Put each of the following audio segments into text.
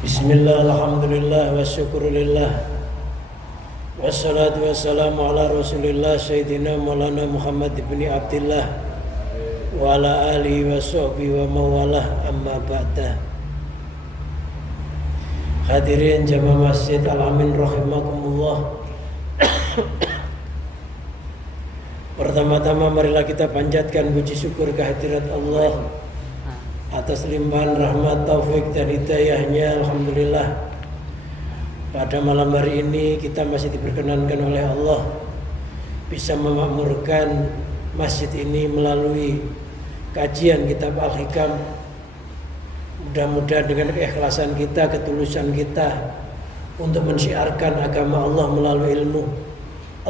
Bismillah, alhamdulillah, wa syukurillah, wassalatu wassalamu ala rasulillah Sayyidina Maulana Muhammad ibn Abdillah wa ala alihi wa sahbihi wa mawalah, amma ba'dah. Hadirin jamaah Masjid Al-Amin rahimakumullah. Pertama-tama marilah kita panjatkan puji syukur kehadirat Allah atas limpahan rahmat, taufik dan hidayahnya. Alhamdulillah, pada malam hari ini kita masih diperkenankan oleh Allah bisa memakmurkan masjid ini melalui kajian kitab Al-Hikam. Mudah-mudahan dengan keikhlasan kita, ketulusan kita untuk mensyiarkan agama Allah melalui ilmu,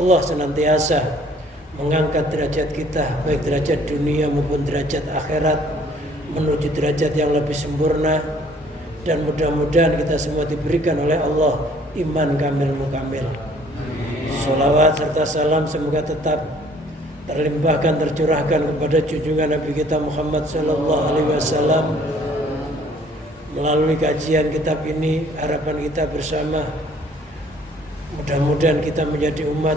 Allah senantiasa mengangkat derajat kita, baik derajat dunia maupun derajat akhirat, menuju derajat yang lebih sempurna. Dan mudah-mudahan kita semua diberikan oleh Allah iman kamil mukamil. Sholawat serta salam semoga tetap terlimpahkan, tercurahkan kepada junjungan Nabi kita Muhammad sallallahu alaihi wasallam. Melalui kajian kitab ini, harapan kita bersama, mudah-mudahan kita menjadi umat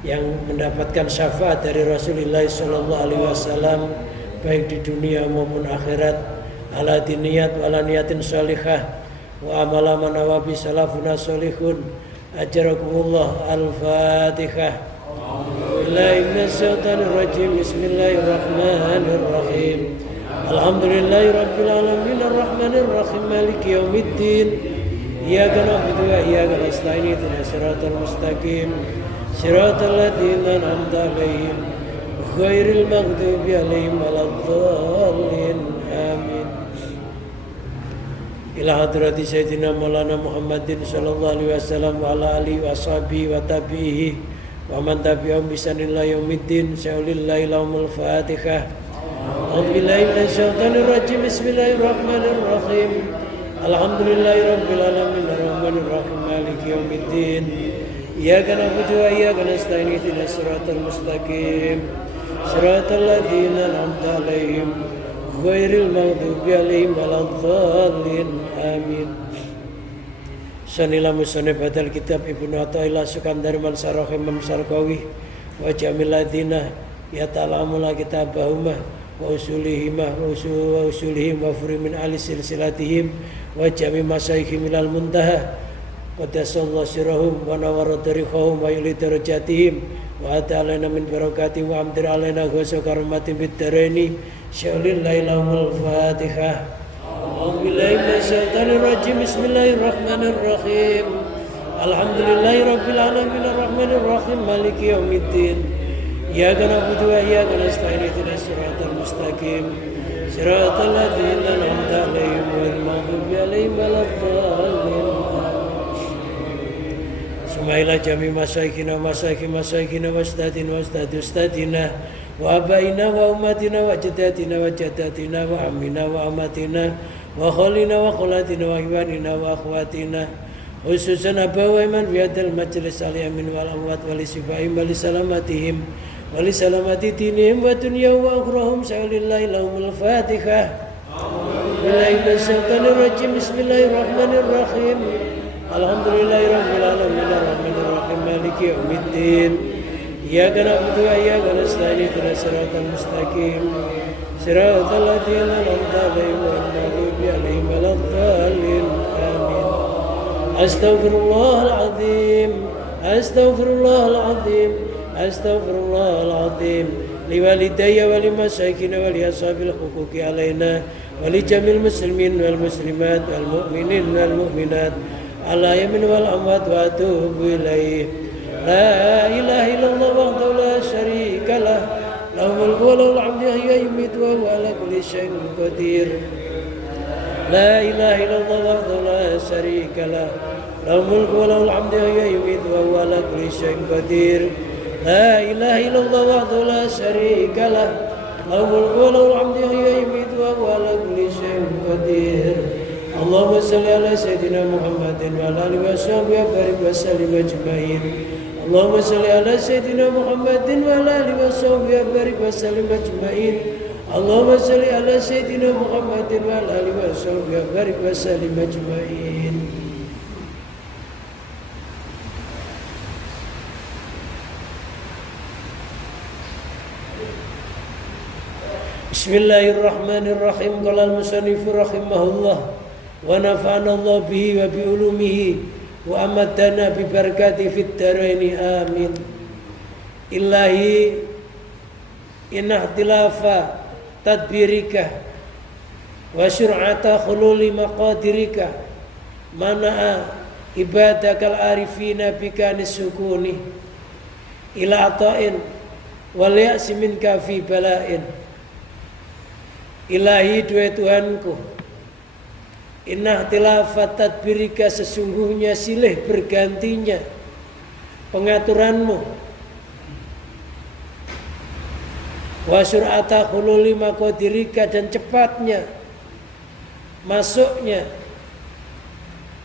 yang mendapatkan syafaat dari Rasulullah sallallahu alaihi wasallam, baik di dunia maupun akhirat. Ala diniyat wa ala niyatin salihah wa amala manawabi salafuna salihun. Ajarakumullah. Al-Fatihah. Bismillahirrahmanirrahim. Alhamdulillahi rabbil alamin arrahmanir rahim maliki yaumiddin. Iyyaka na'budu wa iyyaka nasta'in ihdinas siratal mustaqim siratal ladzina an'amta 'alaihim ghairil maghdubi 'alaihim waladdallin. Amin. Ila hadrati Sayyidina Maulana Muhammadin sallallahu alaihi wasallam wa ala alihi wa sahbihi wa tabi'ihi wa man tabi'ahum bi ihsanin ila yaumiddin. Syaulillahi lahumul Fatihah. A'udzubillahi minasyaitonir rajim. Bismillahirrahmanirrahim. Alhamdulillahi rabbil alamin arrahmanir rahim maliki yaumiddin. Iyyaka na'budu wa iyyaka nasta'in ihdinas siratal mustaqim siratal ladzina an'amta 'alaihim ghairil maghdubi 'alaihim waladdallin. Amin. Sanila musannif badal kitab Ibnu Athaillah Sukandar Mansarah Imam Sarqawi wa jamil ladzina yatalamuna kitabahuma wa usulihim wa furi min ali silsilatihim wa jami masaihim ilal muntaha qadasallahu sirahum wa nawara tarikhahum wa yuli darajatihim wa ata'alana min barakati wa amdir alaina ghasa karamatin bid-daraini. Syaulillahi lahumul Fatihah. A'udzubillahi minasyaitonir rajim. Bismillahirrahmanirrahim. Alhamdulillahi rabbil alamin arrahmanir rahim maliki yaumiddin. Iyyaka na'budu wa iyyaka nasta'in ihdinas siratal mustaqim siratal ladzina an'amta 'alaihim ghairil maghdubi 'alaihim waladdallin. Sumaila jami masaikhina wa ustadina wa abaina wa ummatina wa jaddatina wa ammina wa amatina wa khalina wa khalatina wa iwanina wa akhwatina, khususan abawaiman biadal majlis al-yamin wal amwat wal sifaim wal salamatihim wal salamati dinihim wa dunya wa akhrahum. Syaulillahi lahumul Fatihah. Bismillahirrahmanirrahim. Alhamdulillahi rabbil alamin arrahmanir rahim maliki yaumiddin. Iyyaka na'budu wa iyyaka nasta'in ihdinas siratal mustaqim siratal ladzina an'amta 'alaihim ghairil maghdubi 'alaihim waladdallin. Amin. Astaghfirullahal azim liwalidayya wa limasyayikhina wa li ashabil huquqi alaina wa li jamil muslimin wal muslimat wal mu'minin wal mu'minat ala yamin wal amwat wa atubu ilaih. La ilaha illallah wahdahu la syarika lah, lahul mulku wa lahul hamdu wa yumiitu wa huwa ala kulli syai'in qadir. La ilaha illallah wahdahu la syarika lah, lahul mulku wa lahul hamdu wa yumiitu wa huwa ala kulli syai'in qadir. La ilaha illallah wahdahu la syarika lah, lahul mulku wa lahul hamdu wa yumiitu wa huwa ala kulli syai'in qadir. Allahumma shalli ala sayyidina Muhammadin wa ala alihi wa sahbihi wa barik wa sallim ajma'in. Allahumma shalli ala sayyidina Muhammadin wa ala alihi wa sahbihi wa barik wa sallim ajma'in. Allahumma salli ala sayyidina Muhammadin wa ala alihi wa sahbihi wa barik wa sallim ajma'in. Bismillahirrahmanirrahim. Qala al-musannifu rahimahullah wa nafa'ana Allah bihi wa bi ulumihi wa amadana bi barakati fid dharaini amin. Ilahi inna ihtilafa tadbirika wa sur'ata khululi maqadirika mana'a ibadakal arifina bika nisukuni ila ata'in wal ya'si minka fi bala'in. Ilahi, duhai Tuhanku, inna ihtilafat tadbirika, sesungguhnya silih bergantinya pengaturanmu, wa sur'ata khululi maqadirika, dan cepatnya masuknya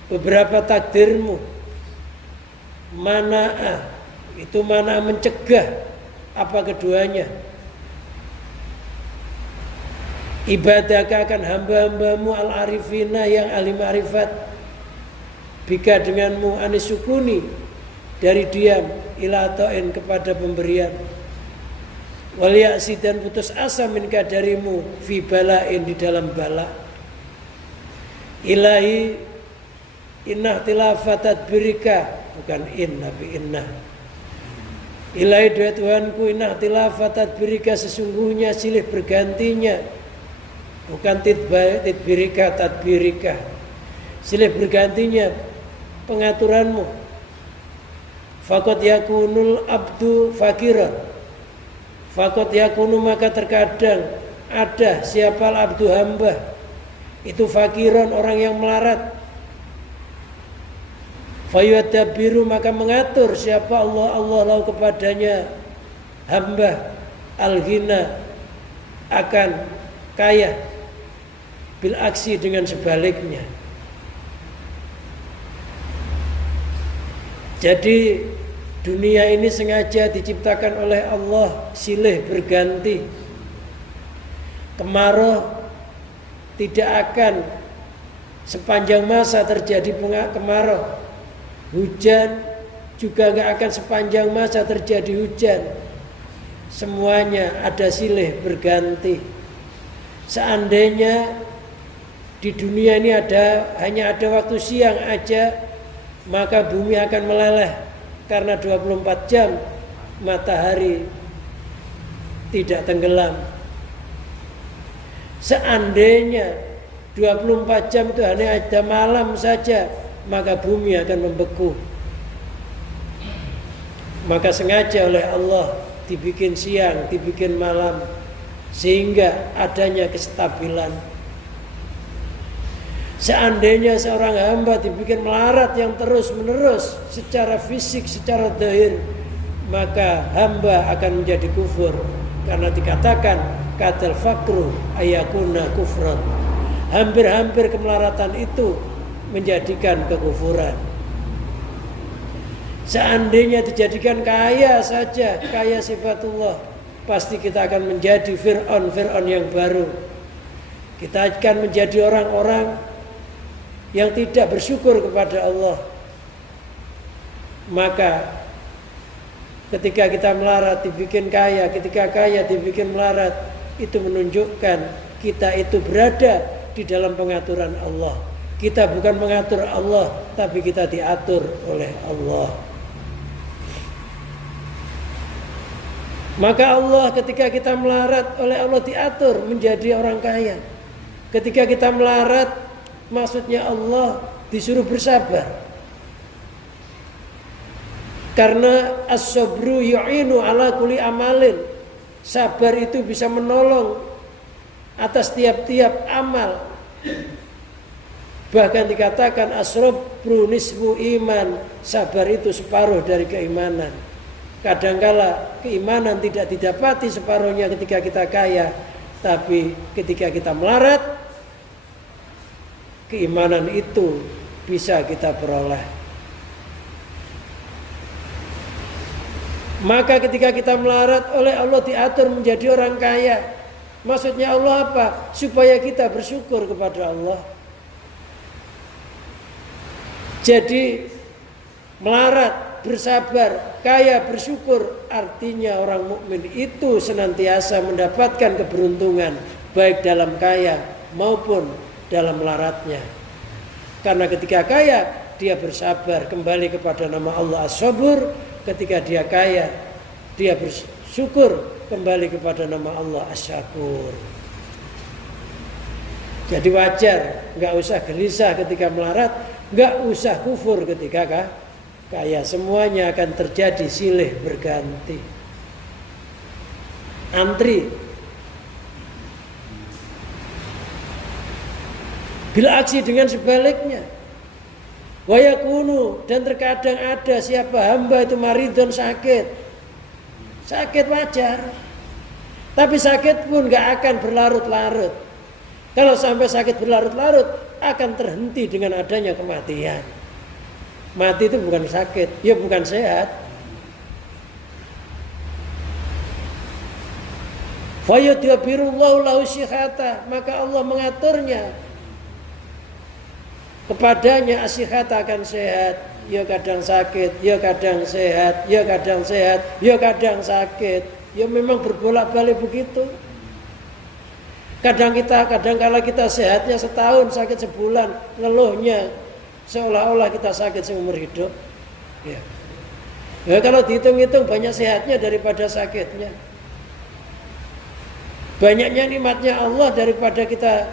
beberapa takdirmu. Mana'a, itu mana mencegah apa keduanya? Ibadaka, akan hamba-hambamu al-arifina yang ahli ma'rifat, bika denganmu, anisukuni dari diam, ila ta'in kepada pemberian, wal ya'si dan putus asa minka darimu, fi bala'in di dalam bala. Ilahi inna ihtilafat tadbirika, bukan in tapi inna. Ilahi, duhai Tuhanku, inna ihtilafat tadbirika, sesungguhnya silih bergantinya, bukan tadbirika, tadbirika, silih bergantinya pengaturanmu. Faqad yakunul abdu fakiran, faqad yakunu, maka terkadang ada siapa abdu, hamba itu fakiran, orang yang melarat. Fayudabiru, maka mengatur siapa Allah lahu kepadanya hamba, al-ghina, akan kaya, bil aksi dengan sebaliknya. Jadi dunia ini sengaja diciptakan oleh Allah silih berganti. Kemarau tidak akan sepanjang masa terjadi kemarau. Hujan juga nggak akan sepanjang masa terjadi hujan. Semuanya ada silih berganti. Seandainya di dunia ini hanya ada waktu siang aja, maka bumi akan meleleh karena 24 jam matahari tidak tenggelam. Seandainya 24 jam itu hanya ada malam saja, maka bumi akan membeku. Maka sengaja oleh Allah dibikin siang, dibikin malam, sehingga adanya kestabilan. Seandainya seorang hamba dibikin melarat yang terus menerus secara fisik, secara zahir, maka hamba akan menjadi kufur, karena dikatakan kadal fakru ayakuna kufran. Hampir-hampir kemelaratan itu menjadikan kekufuran. Seandainya dijadikan kaya saja, kaya sifatullah, pasti kita akan menjadi Fir'aun yang baru. Kita akan menjadi orang-orang yang tidak bersyukur kepada Allah. Maka ketika kita melarat dibikin kaya, ketika kaya dibikin melarat, itu menunjukkan kita itu berada di dalam pengaturan Allah. Kita bukan mengatur Allah, tapi kita diatur oleh Allah. Maka Allah ketika kita melarat, oleh Allah diatur menjadi orang kaya. Ketika kita melarat, maksudnya Allah disuruh bersabar. Karena as-sabru yu'inu ala kulli amalin. Sabar itu bisa menolong atas tiap-tiap amal. Bahkan dikatakan as-sabru nisfu iman. Sabar itu separuh dari keimanan. Kadangkala keimanan tidak didapati separuhnya ketika kita kaya, tapi ketika kita melarat, keimanan itu bisa kita peroleh. Maka ketika kita melarat, oleh Allah diatur menjadi orang kaya. Maksudnya Allah apa? Supaya kita bersyukur kepada Allah. Jadi melarat, bersabar, kaya, bersyukur, artinya orang mukmin itu senantiasa mendapatkan keberuntungan baik dalam kaya maupun dalam melaratnya. Karena ketika kaya dia bersabar, kembali kepada nama Allah As-Sabur. Ketika dia kaya dia bersyukur, kembali kepada nama Allah As-Syakur. Jadi wajar, nggak usah gelisah ketika melarat, nggak usah kufur ketika kaya. Semuanya akan terjadi silih berganti. Antri. Bila aksi dengan sebaliknya. Wa yakunu, dan terkadang ada siapa hamba itu maridun, sakit. Sakit wajar. Tapi sakit pun nggak akan berlarut-larut. Kalau sampai sakit berlarut-larut akan terhenti dengan adanya kematian. Mati itu bukan sakit, ya bukan sehat. Fayudabirullahu lahu syihata, maka Allah mengaturnya kepadanya asyihata akan sehat. Ya kadang sakit, ya kadang sehat, ya kadang sehat, ya kadang sakit. Ya memang berbolak-balik begitu. Kadang kala kita sehatnya setahun, sakit sebulan, ngeluhnya seolah-olah kita sakit seumur hidup. Ya. Ya, kalau dihitung-hitung banyak sehatnya daripada sakitnya. Banyaknya nikmatnya Allah daripada kita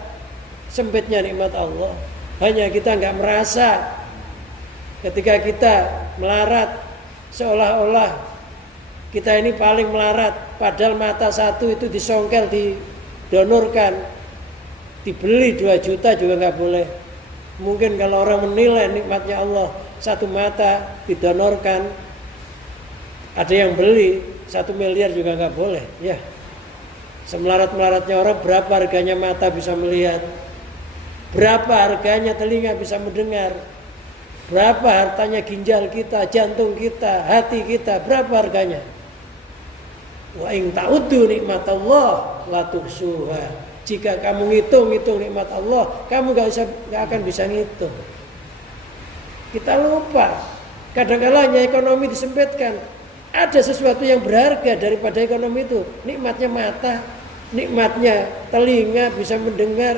sempitnya nikmat Allah. Hanya kita nggak merasa ketika kita melarat, seolah-olah kita ini paling melarat. Padahal mata satu itu disongkel, didonorkan, dibeli 2 juta juga nggak boleh. Mungkin kalau orang menilai nikmatnya Allah, satu mata didonorkan, ada yang beli 1 miliar juga nggak boleh. Ya, semelarat-melaratnya orang, berapa harganya mata bisa melihat, berapa harganya telinga bisa mendengar, berapa hartanya ginjal kita, jantung kita, hati kita, berapa harganya? Wa in ta'uddu nikmatallah la tuhsuha. Jika kamu ngitung nikmat Allah, kamu gak akan bisa ngitung. Kita lupa. Kadang-kadang hanya ekonomi disempitkan. Ada sesuatu yang berharga daripada ekonomi itu. Nikmatnya mata, nikmatnya telinga bisa mendengar,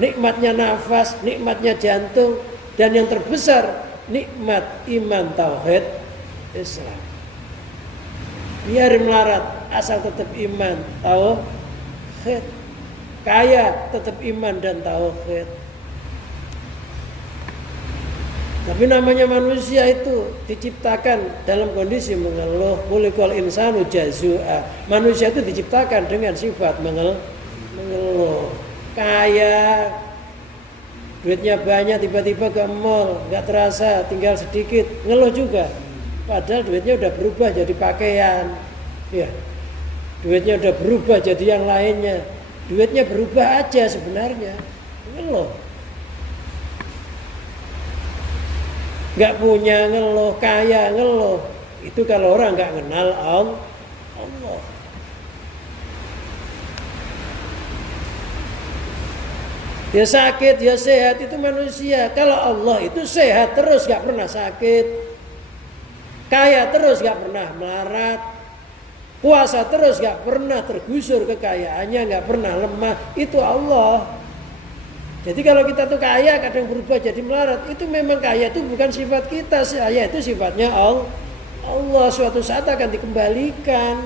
nikmatnya nafas, nikmatnya jantung, dan yang terbesar nikmat iman tauhid Islam. Biar melarat, asal tetap iman tauhid. Kaya tetap iman dan tauhid. Tapi namanya manusia itu diciptakan dalam kondisi mengeluh. Khuliqal insanu jazua. Manusia itu diciptakan dengan sifat mengeluh. Kaya, duitnya banyak, tiba-tiba ke mall, nggak terasa, tinggal sedikit, ngeluh juga. Padahal duitnya udah berubah jadi pakaian, ya. Duitnya udah berubah jadi yang lainnya. Duitnya berubah aja sebenarnya, ngeluh. Nggak punya ngeluh, kaya ngeluh. Itu kalau orang nggak kenal Allah. Dia sakit, dia sehat, itu manusia. Kalau Allah itu sehat terus, nggak pernah sakit. Kaya terus, nggak pernah melarat. Puasa terus, gak pernah tergusur kekayaannya, gak pernah lemah. Itu Allah. Jadi kalau kita tuh kaya kadang berubah jadi melarat, itu memang kaya itu bukan sifat kita. Kaya itu sifatnya Allah. Suatu saat akan dikembalikan.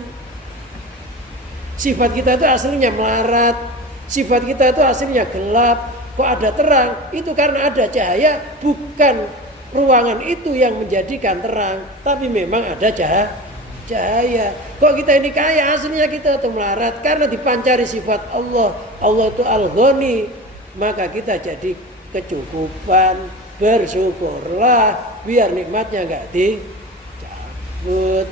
Sifat kita itu aslinya melarat. Sifat kita itu aslinya gelap. Kok ada terang? Itu karena ada cahaya. Bukan ruangan itu yang menjadikan terang, tapi memang ada cahaya. Kok kita ini kaya, aslinya kita itu melarat karena dipancari sifat Allah. Allah itu Al-Ghani, maka kita jadi kecukupan. Bersyukurlah biar nikmatnya enggak dicabut.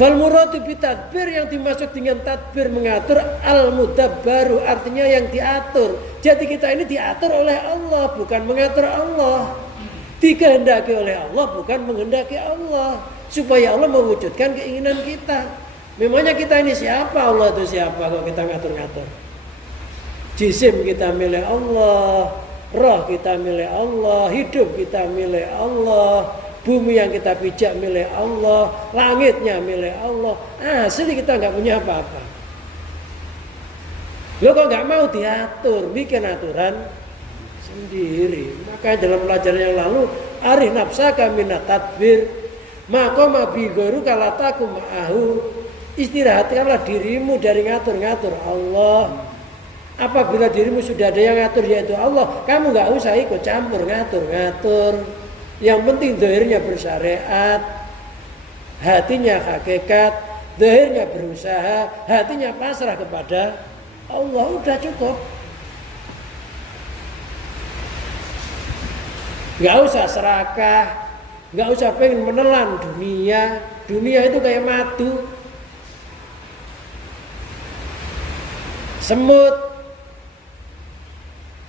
Fal muradu bi tadbir, yang dimaksud dengan tadbir mengatur, al-mudabbaru artinya yang diatur. Jadi kita ini diatur oleh Allah, bukan mengatur Allah. Dikehendaki oleh Allah, bukan menghendaki Allah. supaya Allah mewujudkan keinginan kita. Memangnya kita ini siapa? Allah itu siapa kalau kita ngatur-ngatur? Jisim kita milik Allah, roh kita milik Allah, hidup kita milik Allah, bumi yang kita pijak milik Allah, langitnya milik Allah. Asli kita nggak punya apa-apa. Lo kok nggak mau diatur, bikin aturan sendiri. Maka dalam pelajaran yang lalu, arih nafsaka minat tadbir, maka mabigoru kalataku ma'ahu. Istirahatkanlah dirimu dari ngatur-ngatur Allah. Apabila dirimu sudah ada yang ngatur yaitu Allah, kamu nggak usah ikut campur ngatur-ngatur. Yang penting zahirnya bersyariat, hatinya hakikat, zahirnya berusaha, hatinya pasrah kepada Allah, udah cukup. Nggak usah serakah, nggak usah pengen menelan dunia. Dunia itu kayak madu, semut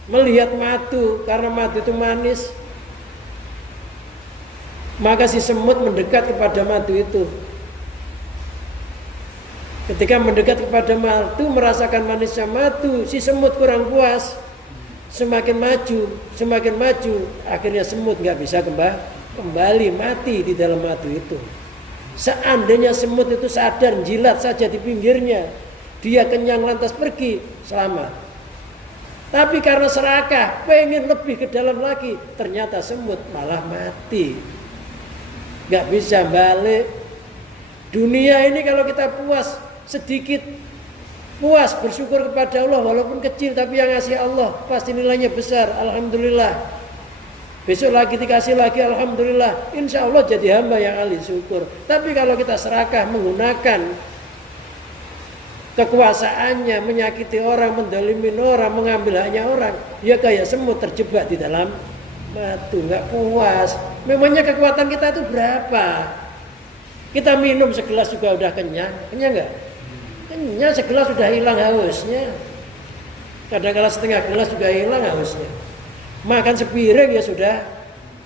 melihat madu, karena madu itu manis, maka si semut mendekat kepada madu itu. Ketika mendekat kepada madu, merasakan manisnya madu, si semut kurang puas, semakin maju, akhirnya semut nggak bisa kembali, mati di dalam madu itu. Seandainya semut itu sadar, jilat saja di pinggirnya, dia kenyang lantas pergi, selamat. Tapi karena serakah, pengen lebih ke dalam lagi, ternyata semut malah mati. Gak bisa balik. Dunia ini kalau kita puas sedikit, puas bersyukur kepada Allah walaupun kecil, tapi yang ngasih Allah pasti nilainya besar. Alhamdulillah. Besok lagi dikasih lagi, alhamdulillah. Insya Allah jadi hamba yang ahli syukur. Tapi kalau kita serakah menggunakan kekuasaannya, menyakiti orang, mendolimin orang, mengambil haknya orang, ya kayak semut terjebak di dalam madu, nggak puas. Memangnya kekuatan kita itu berapa? Kita minum segelas juga udah kenyang nggak? Kenyang segelas sudah hilang hausnya. Kadang-kadang setengah gelas juga hilang hausnya. Makan sepiring ya sudah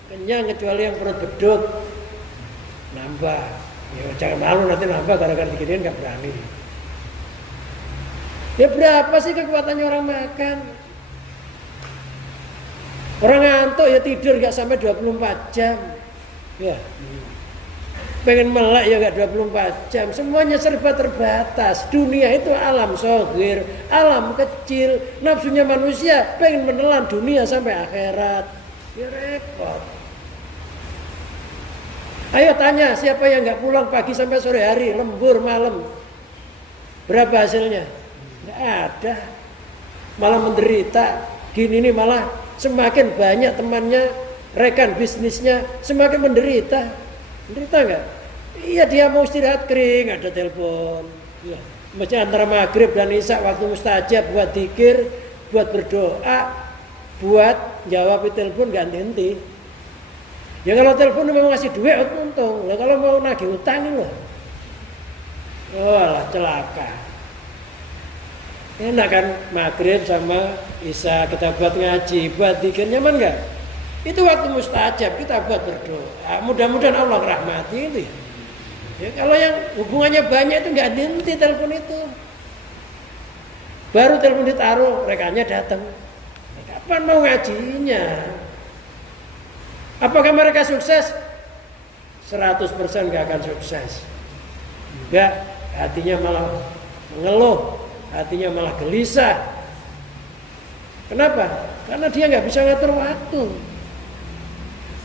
kenyang, kecuali yang perut beduk nambah. Ya jangan malu nanti nambah gara-gara diginiin nggak berani. Ya berapa sih kekuatannya orang makan? Orang ngantuk ya tidur gak sampai 24 jam. Ya. Pengen melek ya gak 24 jam. Semuanya serba terbatas. Dunia itu alam shagir, alam kecil. Nafsunya manusia pengen menelan dunia sampai akhirat. Ya repot. Ayo tanya siapa yang gak pulang pagi sampai sore hari, lembur malam. Berapa hasilnya? Nggak ada, malah menderita. Gini nih malah semakin banyak temannya, rekan bisnisnya semakin menderita. Menderita nggak? Iya, dia mau istirahat kering, ada telepon. Ya. Macam antara maghrib dan isya waktu mustajab buat dzikir, buat berdoa, buat jawab telepon nggak henti. Ya kalau telepon mau ngasih duit untung. Nah, kalau mau nagih utang loh, walah celaka. Enak kan maghrib sama isya kita buat ngaji, buat dzikir, nyaman nggak? Itu waktu mustajab kita buat berdoa. Mudah-mudahan Allah rahmati itu. Ya, kalau yang hubungannya banyak itu nggak henti telepon itu. Baru telepon ditaruh, rekannya datang. Kapan mau ngajinya? Apakah mereka sukses? 100% nggak akan sukses. Enggak, hatinya malah mengeluh. Hatinya malah gelisah. Kenapa? Karena dia nggak bisa ngatur waktu.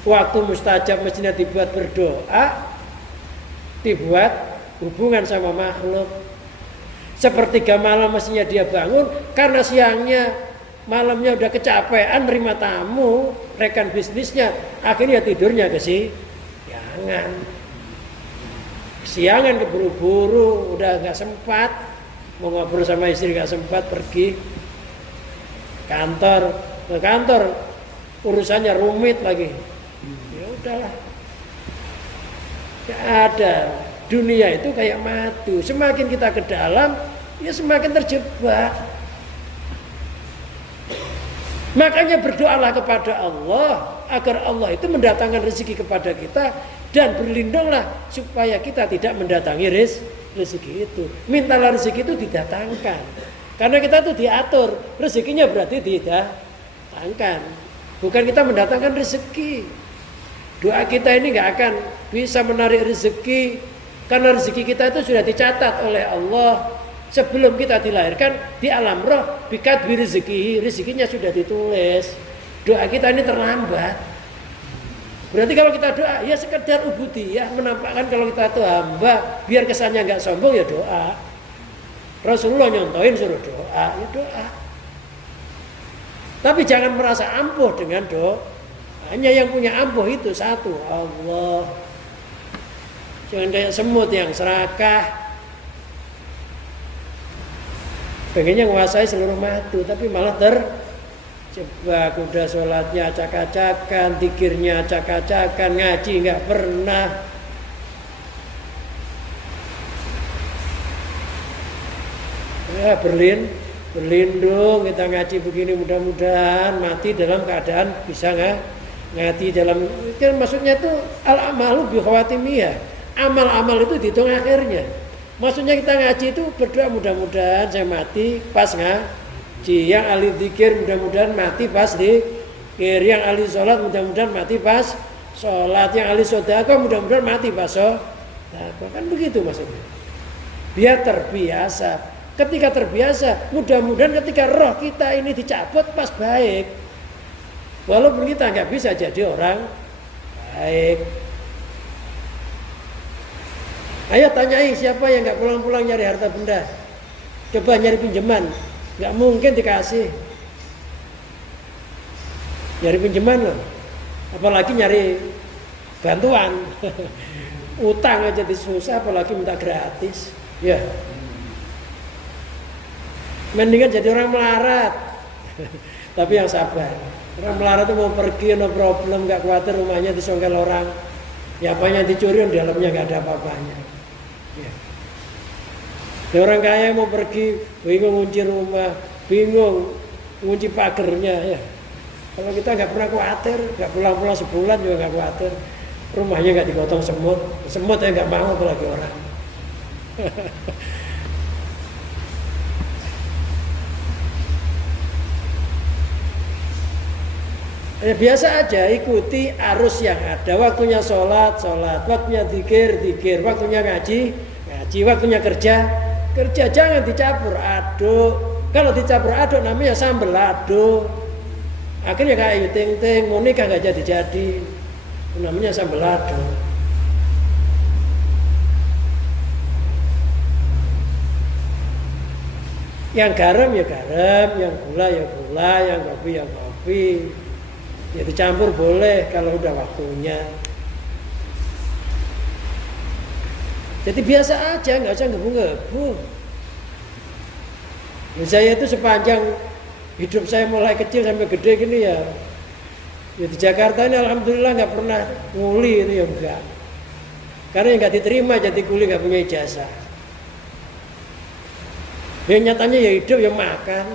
Waktu mustajab mestinya dibuat berdoa, dibuat hubungan sama makhluk. Sepertiga malam mestinya dia bangun, karena siangnya, malamnya udah kecapean nerima tamu, rekan bisnisnya, akhirnya tidurnya kesiangan. Siangan keburu-buru, udah nggak sempat. Mau ngobrol sama istri gak sempat, pergi ke kantor urusannya rumit lagi. Ya udahlah, gak ada. Dunia itu kayak madu, semakin kita ke dalam ya semakin terjebak. Makanya berdoalah kepada Allah agar Allah itu mendatangkan rezeki kepada kita Dan berlindunglah supaya kita tidak mendatangi rezeki itu. Mintalah rezeki itu didatangkan. Karena kita itu diatur, rezekinya berarti didatangkan. Bukan kita mendatangkan rezeki. Doa kita ini nggak akan bisa menarik rezeki, karena rezeki kita itu sudah dicatat oleh Allah sebelum kita dilahirkan di alam roh. Bikat bi rezeki, rezekinya sudah ditulis. Doa kita ini terlambat. Berarti kalau kita doa ya sekedar ubudiyah, menampakkan kalau kita itu hamba, biar kesannya nggak sombong ya doa. Rasulullah nyontohin suruh doa, ya doa. Tapi jangan merasa ampuh dengan doa. Hanya yang punya ampuh itu satu, Allah. Jangan kayak semut yang serakah, pengennya menguasai seluruh madu, tapi malah terjebak. Udah sholatnya acak-acakan, zikirnya acak-acakan, ngaji nggak pernah. Ya, berlindung kita ngaji begini, mudah-mudahan mati dalam keadaan bisa ngaji dalam, kan maksudnya itu al-amalu bi khawatimiyah. Amal-amal itu dihitung akhirnya. Maksudnya kita ngaji itu berdoa mudah-mudahan saya mati pas ngaji. Yang ahli zikir mudah-mudahan mati pas zikir. Yang ahli sholat mudah-mudahan mati pas sholat. Yang ahli sedekah mudah-mudahan mati pas sedekah. Kan begitu maksudnya. Biar terbiasa. Ketika terbiasa, mudah-mudahan ketika roh kita ini dicabut pas baik. Walaupun kita nggak bisa jadi orang baik. Ayo tanyai siapa yang nggak pulang-pulang nyari harta benda. Coba nyari pinjaman, nggak mungkin dikasih. Nyari pinjaman loh, apalagi nyari bantuan. Utang aja susah, apalagi minta gratis. Ya. Mendingan jadi orang melarat. Tapi yang sabar. Orang melarat itu mau pergi, no problem, nggak khawatir rumahnya disongkel orang. Ya apanya dicuri, di dalamnya nggak ada apa-apanya. Ya. Orang kaya mau pergi, bingung kunci rumah, bingung kunci pagernya. Ya. Kalau kita nggak pernah khawatir, nggak pulang-pulang sebulan juga nggak khawatir. Rumahnya nggak digotong semut, semut ya nggak mau apalagi orang. Ya, biasa aja ikuti arus yang ada. Waktunya sholat, waktunya zikir, waktunya ngaji, waktunya kerja. Jangan dicampur aduk. Kalau dicampur aduk namanya sambal aduk. Akhirnya kayak Ayu Ting Ting, mau nikah nggak jadi. Namanya sambal aduk. Yang garam ya garam, yang gula ya gula, yang kopi ya kopi. Ya dicampur boleh kalau udah waktunya. Jadi biasa aja, nggak usah ngebu-ngebu. Ya, saya itu sepanjang hidup saya mulai kecil sampai gede gini ya di Jakarta ini alhamdulillah nggak pernah nguli itu ya enggak. Karena yang nggak diterima jadi kuli nggak punya ijazah. Ya nyatanya ya hidup ya makan.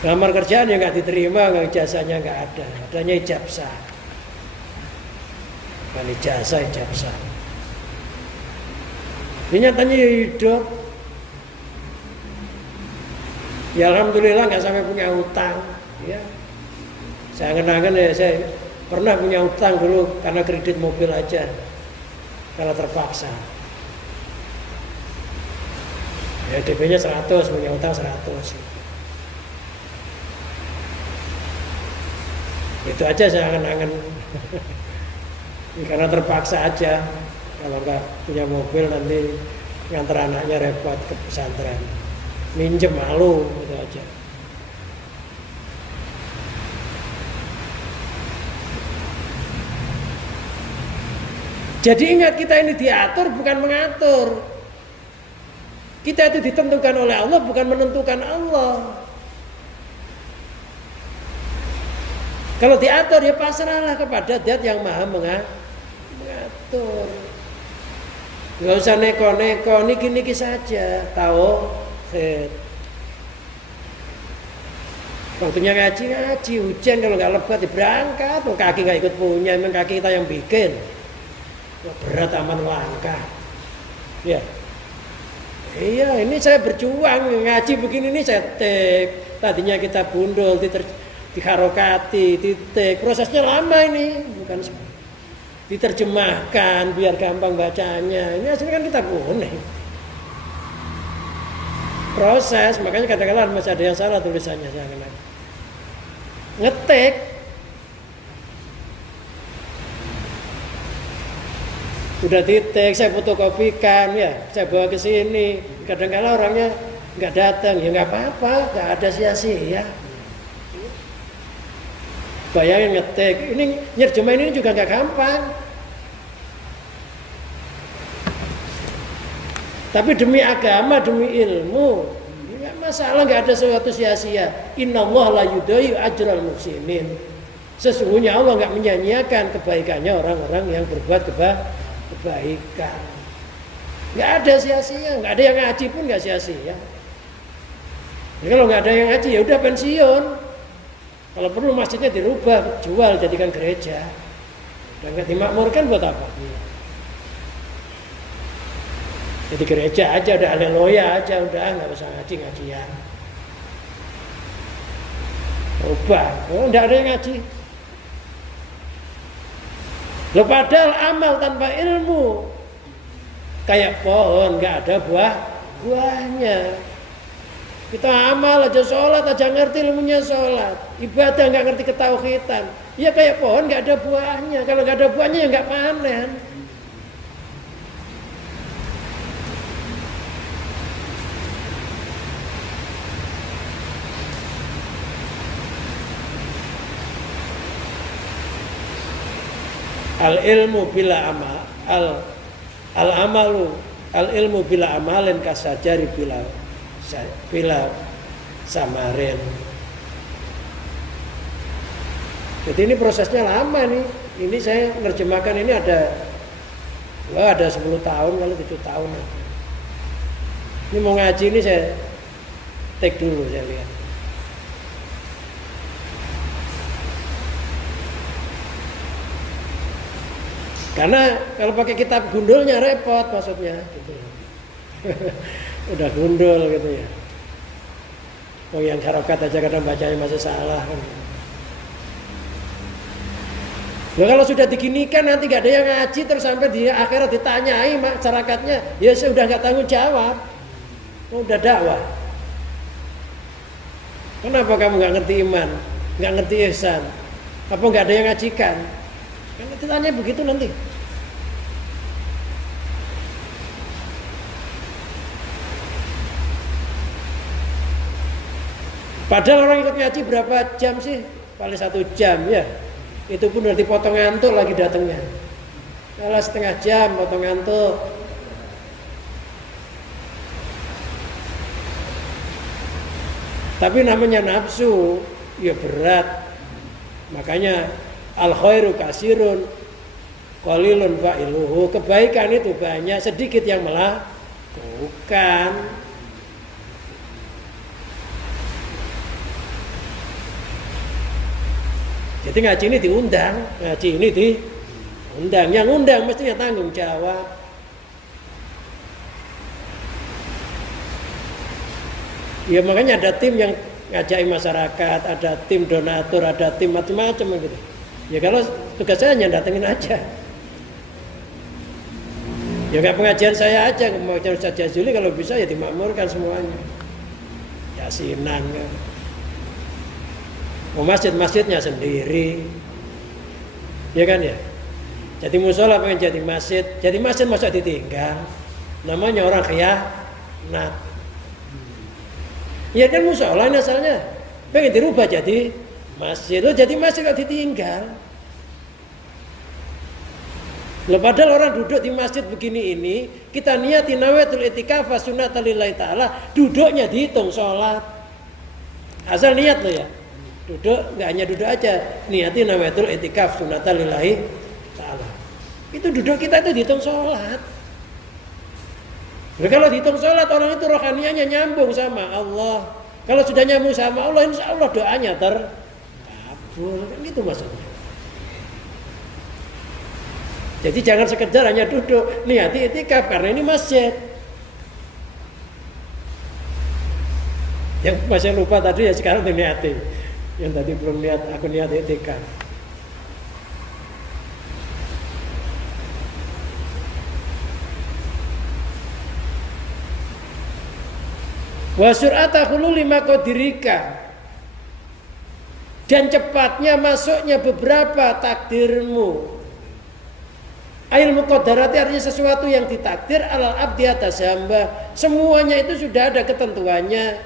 Lamar kerjaan yang nggak diterima, nggak ijazahnya nggak ada, adanya ijazah. Bukan ijazah. Ini nyatanya ya hidup. Ya alhamdulillah nggak sampai punya utang. Ya, saya kenangan ya saya pernah punya utang dulu karena kredit mobil aja, karena terpaksa. Ya DP-nya 100, punya utang 100. Itu aja saya angen-angen. Karena terpaksa aja. Kalau nggak punya mobil nanti nganter anaknya repot ke pesantren. Minjem malu, itu aja. Jadi ingat, kita ini diatur bukan mengatur. Kita itu ditentukan oleh Allah, bukan menentukan Allah. Kalau diatur ya pasrahlah kepada Zat yang Maha mengatur. Gak usah neko-neko, niki-niki saja, tahu. Waktunya ngaji, hujan kalau nggak lebat berangkat, kaki nggak ikut punya, memang kaki kita yang bikin. Berat aman langkah. Ya. Iya, ini saya berjuang ngaji begini ini saya tek. Tadinya kita bundul, diharokati, titik. Prosesnya lama ini, bukan diterjemahkan biar gampang bacanya. Ini hasilnya kan kita kuning. Proses, makanya kadang-kadang masih ada yang salah tulisannya saya kenal. Ngetik udah titik, saya fotokopikan ya, saya bawa ke sini. Kadang-kadang orangnya nggak datang, ya nggak apa-apa, nggak ada sia-sia. Bayangin ngetik, ini nyerjemahin ini juga nggak gampang. Tapi demi agama, demi ilmu, nggak masalah, nggak ada sesuatu sia-sia. Innallaha la yudhi'u ajral muhsinin. Sesungguhnya Allah nggak menyanyiakan kebaikannya orang-orang yang berbuat kebaikan. Nggak ada sia-sia, nggak ada yang ngaji pun nggak sia-sia. Jadi kalau nggak ada yang ngaji ya udah pensiun. Kalau perlu masjidnya dirubah, jual jadikan gereja. Dan nggak dimakmurkan buat apa? Jadi gereja aja, udah haleluya aja, udah nggak usah ngaji-ngajian. Ubah, nggak ada yang ngaji. Loh, padahal amal tanpa ilmu kayak pohon nggak ada buahnya. Kita amal aja, sholat aja ngerti ilmunya sholat, ibadah nggak ngerti ketauhidan, ya kayak pohon nggak ada buahnya. Kalau nggak ada buahnya ya nggak panen. Al ilmu bila amal, al amalu, al ilmu bila amalin kasajari bila samarin. Jadi ini prosesnya lama nih. Ini saya menerjemahkan ini ada 10 tahun kali 7 tahun. Ini mau ngaji ini saya take dulu, saya lihat. Karena kalau pakai kitab gundulnya repot maksudnya gitu. Udah gundul gitu ya. Oh, yang harokat aja kadang bacanya masih salah kan. Nah, kalau sudah diginikan nanti gak ada yang ngaji, terus sampai di akhirat ditanyai masyarakatnya, ya sudah gak tanggung jawab. Oh, udah dakwah. Kenapa kamu gak ngerti iman, gak ngerti ihsan? Apa gak ada yang ngajikan? Kan ditanya begitu nanti. Padahal orang ikut ngaji berapa jam sih? Paling 1 jam ya. Itu pun udah dipotong ngantuk lagi datangnya. Kalau setengah jam potong ngantuk. Tapi namanya nafsu, ya berat. Makanya al khairu kasirun qalilun fa'iluhu. Kebaikan itu banyak, sedikit yang melakukan. Jadi ngaji ini diundang, yang undang mestinya tanggung jawab. Ya makanya ada tim yang ngajak masyarakat, ada tim donatur, ada tim macam-macam gitu. Ya kalau tugas saya hanya datengin aja. Ya nggak pengajian saya aja, mau Ustaz Jazuli kalau bisa ya dimakmurkan semuanya. Yasinan kan. Mau masjid-masjidnya sendiri, ya kan ya. Jadi musola pengen jadi masjid masa ditinggal. Namanya orang khianat. Ya kan musola ini asalnya pengen dirubah jadi masjid, jadi masjid kok ditinggal. Loh, padahal orang duduk di masjid begini ini, kita niati nawatul itikaf sunnatan lillahi ta'ala, duduknya dihitung sholat. Asal niat loh ya. Duduk, nggak hanya duduk aja, niati nawatul itikaf sunnatan lillahi ta'ala. Itu duduk kita itu dihitung sholat. Nah, kalau dihitung sholat, orang itu rohanianya nyambung sama Allah. Kalau sudah nyambung sama Allah, insya Allah doanya terkabul. Kan gitu maksudnya. Jadi jangan sekedar hanya duduk niati itikaf karena ini masjid. Yang masih lupa tadi ya sekarang niati. Yang tadi belum niat, aku niat itikaf. Wa sur'ata khululi maqdirika, dan cepatnya masuknya beberapa takdirmu. Ail muqaddarati artinya sesuatu yang ditakdir alal abdi atas hamba. Semuanya itu sudah ada ketentuannya.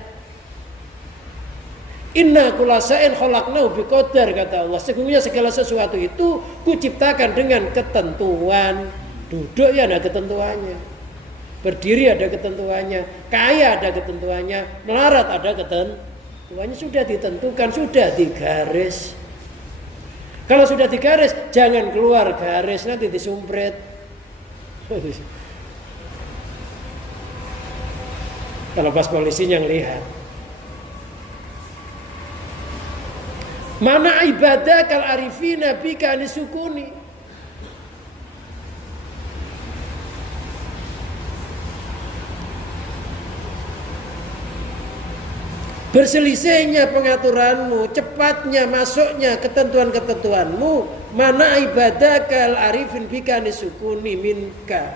Inna kullasain khalaqnahu biqadar, kata Allah. Sesungguhnya segala sesuatu itu kuciptakan dengan ketentuan. Duduk ya ada ketentuannya. Berdiri ada ketentuannya, kaya ada ketentuannya, melarat ada ketentuannya, sudah ditentukan, sudah digaris. Kalau sudah digaris, jangan keluar garis, nanti disumpret. Kalau pas polisinya ngelihat. Mana ibadah kal arifina bika anisukuni. Berselisihnya pengaturanmu, cepatnya masuknya ketentuan-ketentuanmu, mana ibadah kal arifin bika nisukuni minka.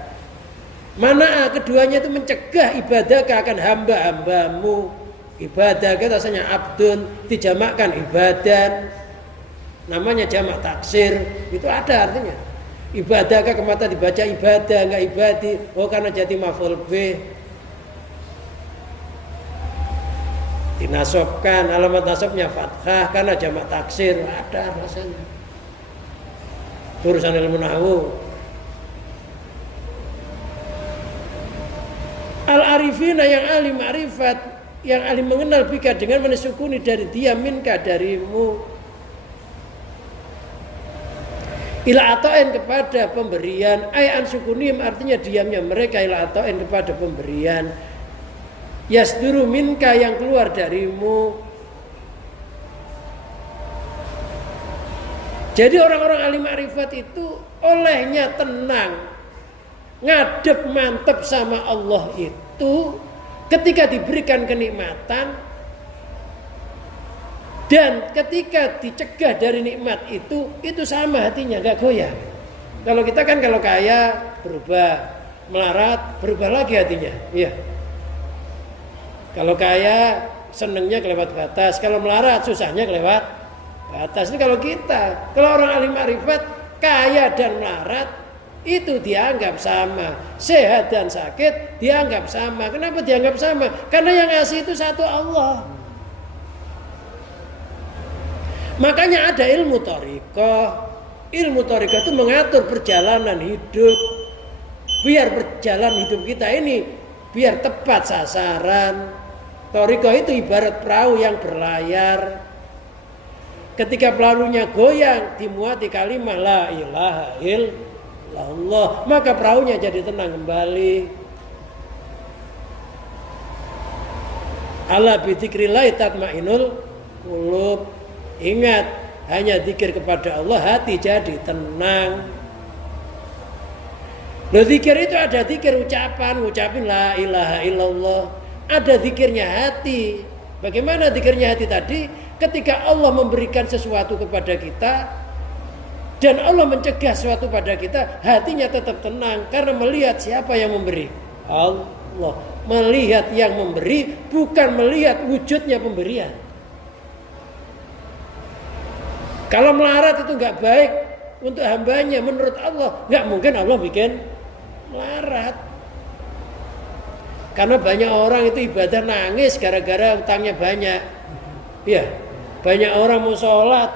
Mana keduanya itu mencegah ibadah akan hamba-hambamu. Ibadah itu rasanya abdun, dijamakkan ibadan. Namanya jamak taksir, itu ada artinya. Ibadah kemata dibaca ibadah, enggak ibadi. Oh karena jadi maf'ul bih. Dinasobkan, alamat nasabnya fathah karena jamak taksir, ada rasanya. Urusan ilmu nahwu. Al-arifina yang ahli ma'rifat, yang ahli mengenal bika dengan menisukuni dari dia minka darimu. Ila ata'in kepada pemberian, ay'an sukunim artinya diamnya mereka ila ata'in kepada pemberian. Yasduru minka yang keluar darimu. Jadi orang-orang ahli ma'rifat itu olehnya tenang, ngadep mantep sama Allah itu ketika diberikan kenikmatan, dan ketika dicegah dari nikmat itu sama hatinya, gak goyah. Kalau kita kan kalau kaya berubah, melarat berubah lagi hatinya, iya. Kalau kaya senengnya kelewat batas, kalau melarat susahnya kelewat batas. Ini kalau kita, kalau orang ahli ma'rifat kaya dan melarat itu dianggap sama, sehat dan sakit dianggap sama. Kenapa dianggap sama? Karena yang ngasih itu satu Allah. Makanya ada ilmu thariqah. Ilmu thariqah itu mengatur perjalanan hidup, biar perjalanan hidup kita ini biar tepat sasaran. Thariqah itu ibarat perahu yang berlayar. Ketika perahunya goyang, dimuati kalimat la ilaha illallah, maka perahunya jadi tenang kembali. Ala bi dzikrillah tatmainul qulub. Ingat, hanya zikir kepada Allah hati jadi tenang. Loh, zikir itu ada zikir ucapan, ngucapin la ilaha illallah. Ada zikirnya hati. Bagaimana zikirnya hati tadi? Ketika Allah memberikan sesuatu kepada kita dan Allah mencegah sesuatu pada kita, hatinya tetap tenang karena melihat siapa yang memberi. Allah. Melihat yang memberi, bukan melihat wujudnya pemberian. Kalau melarat itu enggak baik untuk hambanya, menurut Allah enggak mungkin Allah bikin melarat. Karena banyak orang itu ibadah nangis gara-gara utangnya banyak. Iya, banyak orang mau sholat,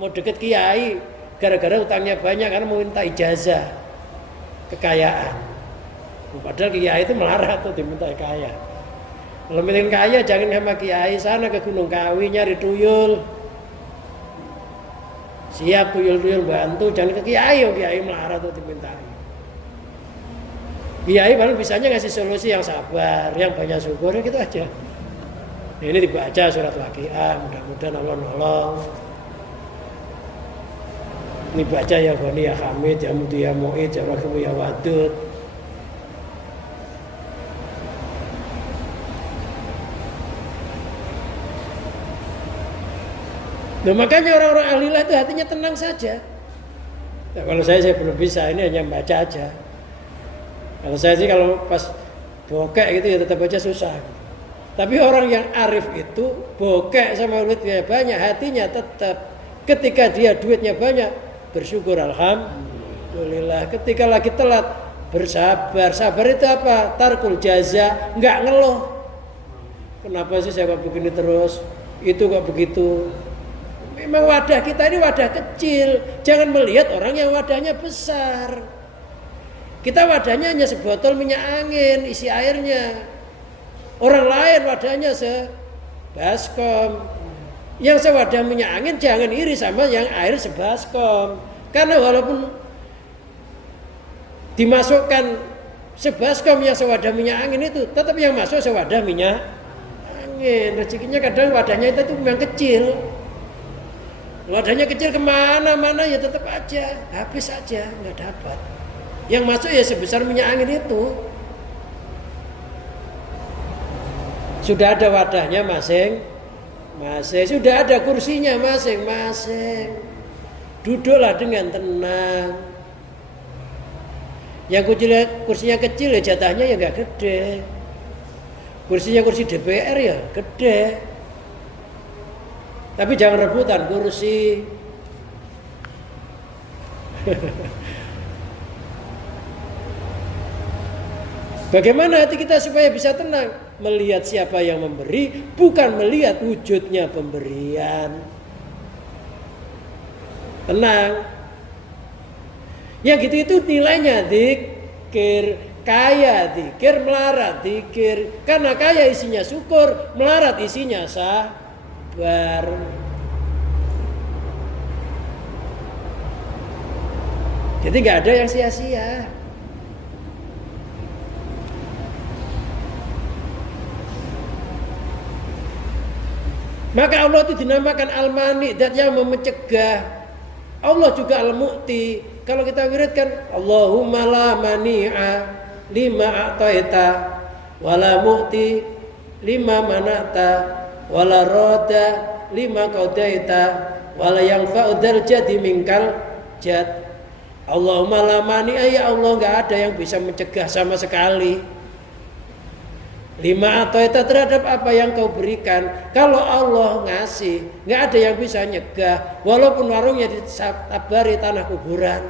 mau deket kiai, gara-gara utangnya banyak karena mau minta ijazah, kekayaan. Padahal kiai itu melarat tuh diminta kaya. Kalau ingin kaya jangan sama kiai, sana ke Gunung Kawi nyari tuyul. Siap tuyul-tuyul bantu, jangan ke kiai, kiai melarat tuh dimintai. Kiai paling bisanya ngasih solusi yang sabar, yang banyak syukur, gitu aja. Ini dibaca surat Waqiah, mudah-mudahan Allah nolong. Ini baca ya Ghani ya Hamid ya Muti ya Mu'id ya Rahimu ya Wadud. Nah, makanya orang-orang ahlilah itu hatinya tenang saja. Nah, kalau saya belum bisa, ini hanya baca aja. Kalau saya sih kalau pas bokek gitu ya tetap baca susah. Tapi orang yang arif itu bokek sama duitnya banyak, hatinya tetap. Ketika dia duitnya banyak, bersyukur alhamdulillah. Ketika lagi telat, bersabar. Sabar itu apa? Tarkul jaza, enggak ngeluh. Kenapa sih saya kok begini terus? Itu kok begitu? Memang wadah kita ini wadah kecil. Jangan melihat orang yang wadahnya besar. Kita wadahnya hanya sebotol minyak angin, isi airnya. Orang lain wadahnya sebaskom. Yang sewadah minyak angin jangan iri sama yang air sebaskom. Karena walaupun dimasukkan sebaskom yang sewadah minyak angin itu, tetap yang masuk sewadah minyak angin. Rezekinya kadang wadahnya itu memang kecil. Wadahnya kecil kemana-mana ya tetap aja, habis aja, nggak dapat. Yang masuk ya sebesar minyak angin itu. Sudah ada wadahnya masing-masing, sudah ada kursinya masing-masing. Duduklah dengan tenang. Yang kursinya kecil ya jatahnya ya nggak gede. Kursinya kursi DPR ya gede. Tapi jangan rebutan kursi. Bagaimana hati kita supaya bisa tenang? Melihat siapa yang memberi, bukan melihat wujudnya pemberian. Tenang. Yang gitu itu nilainya dzikir. Kaya dzikir, melarat dzikir. Karena kaya isinya syukur, melarat isinya sabar. Jadi nggak ada yang sia-sia. Maka Allah itu dinamakan Al-Mani, zat yang mencegah. Allah juga Al-Mu'ti. Kalau kita wiridkan Allahumma la mani'a lima a'taita wala mu'ti lima mana'ta wala roda lima qadaita wala yanfa'u dzal jadi minkal jad. Allahumma la mani'a, ya Allah enggak ada yang bisa mencegah sama sekali. Lima a'taita terhadap apa yang kau berikan. Kalau Allah ngasih, enggak ada yang bisa nyegah walaupun warungnya ditabari tanah kuburan.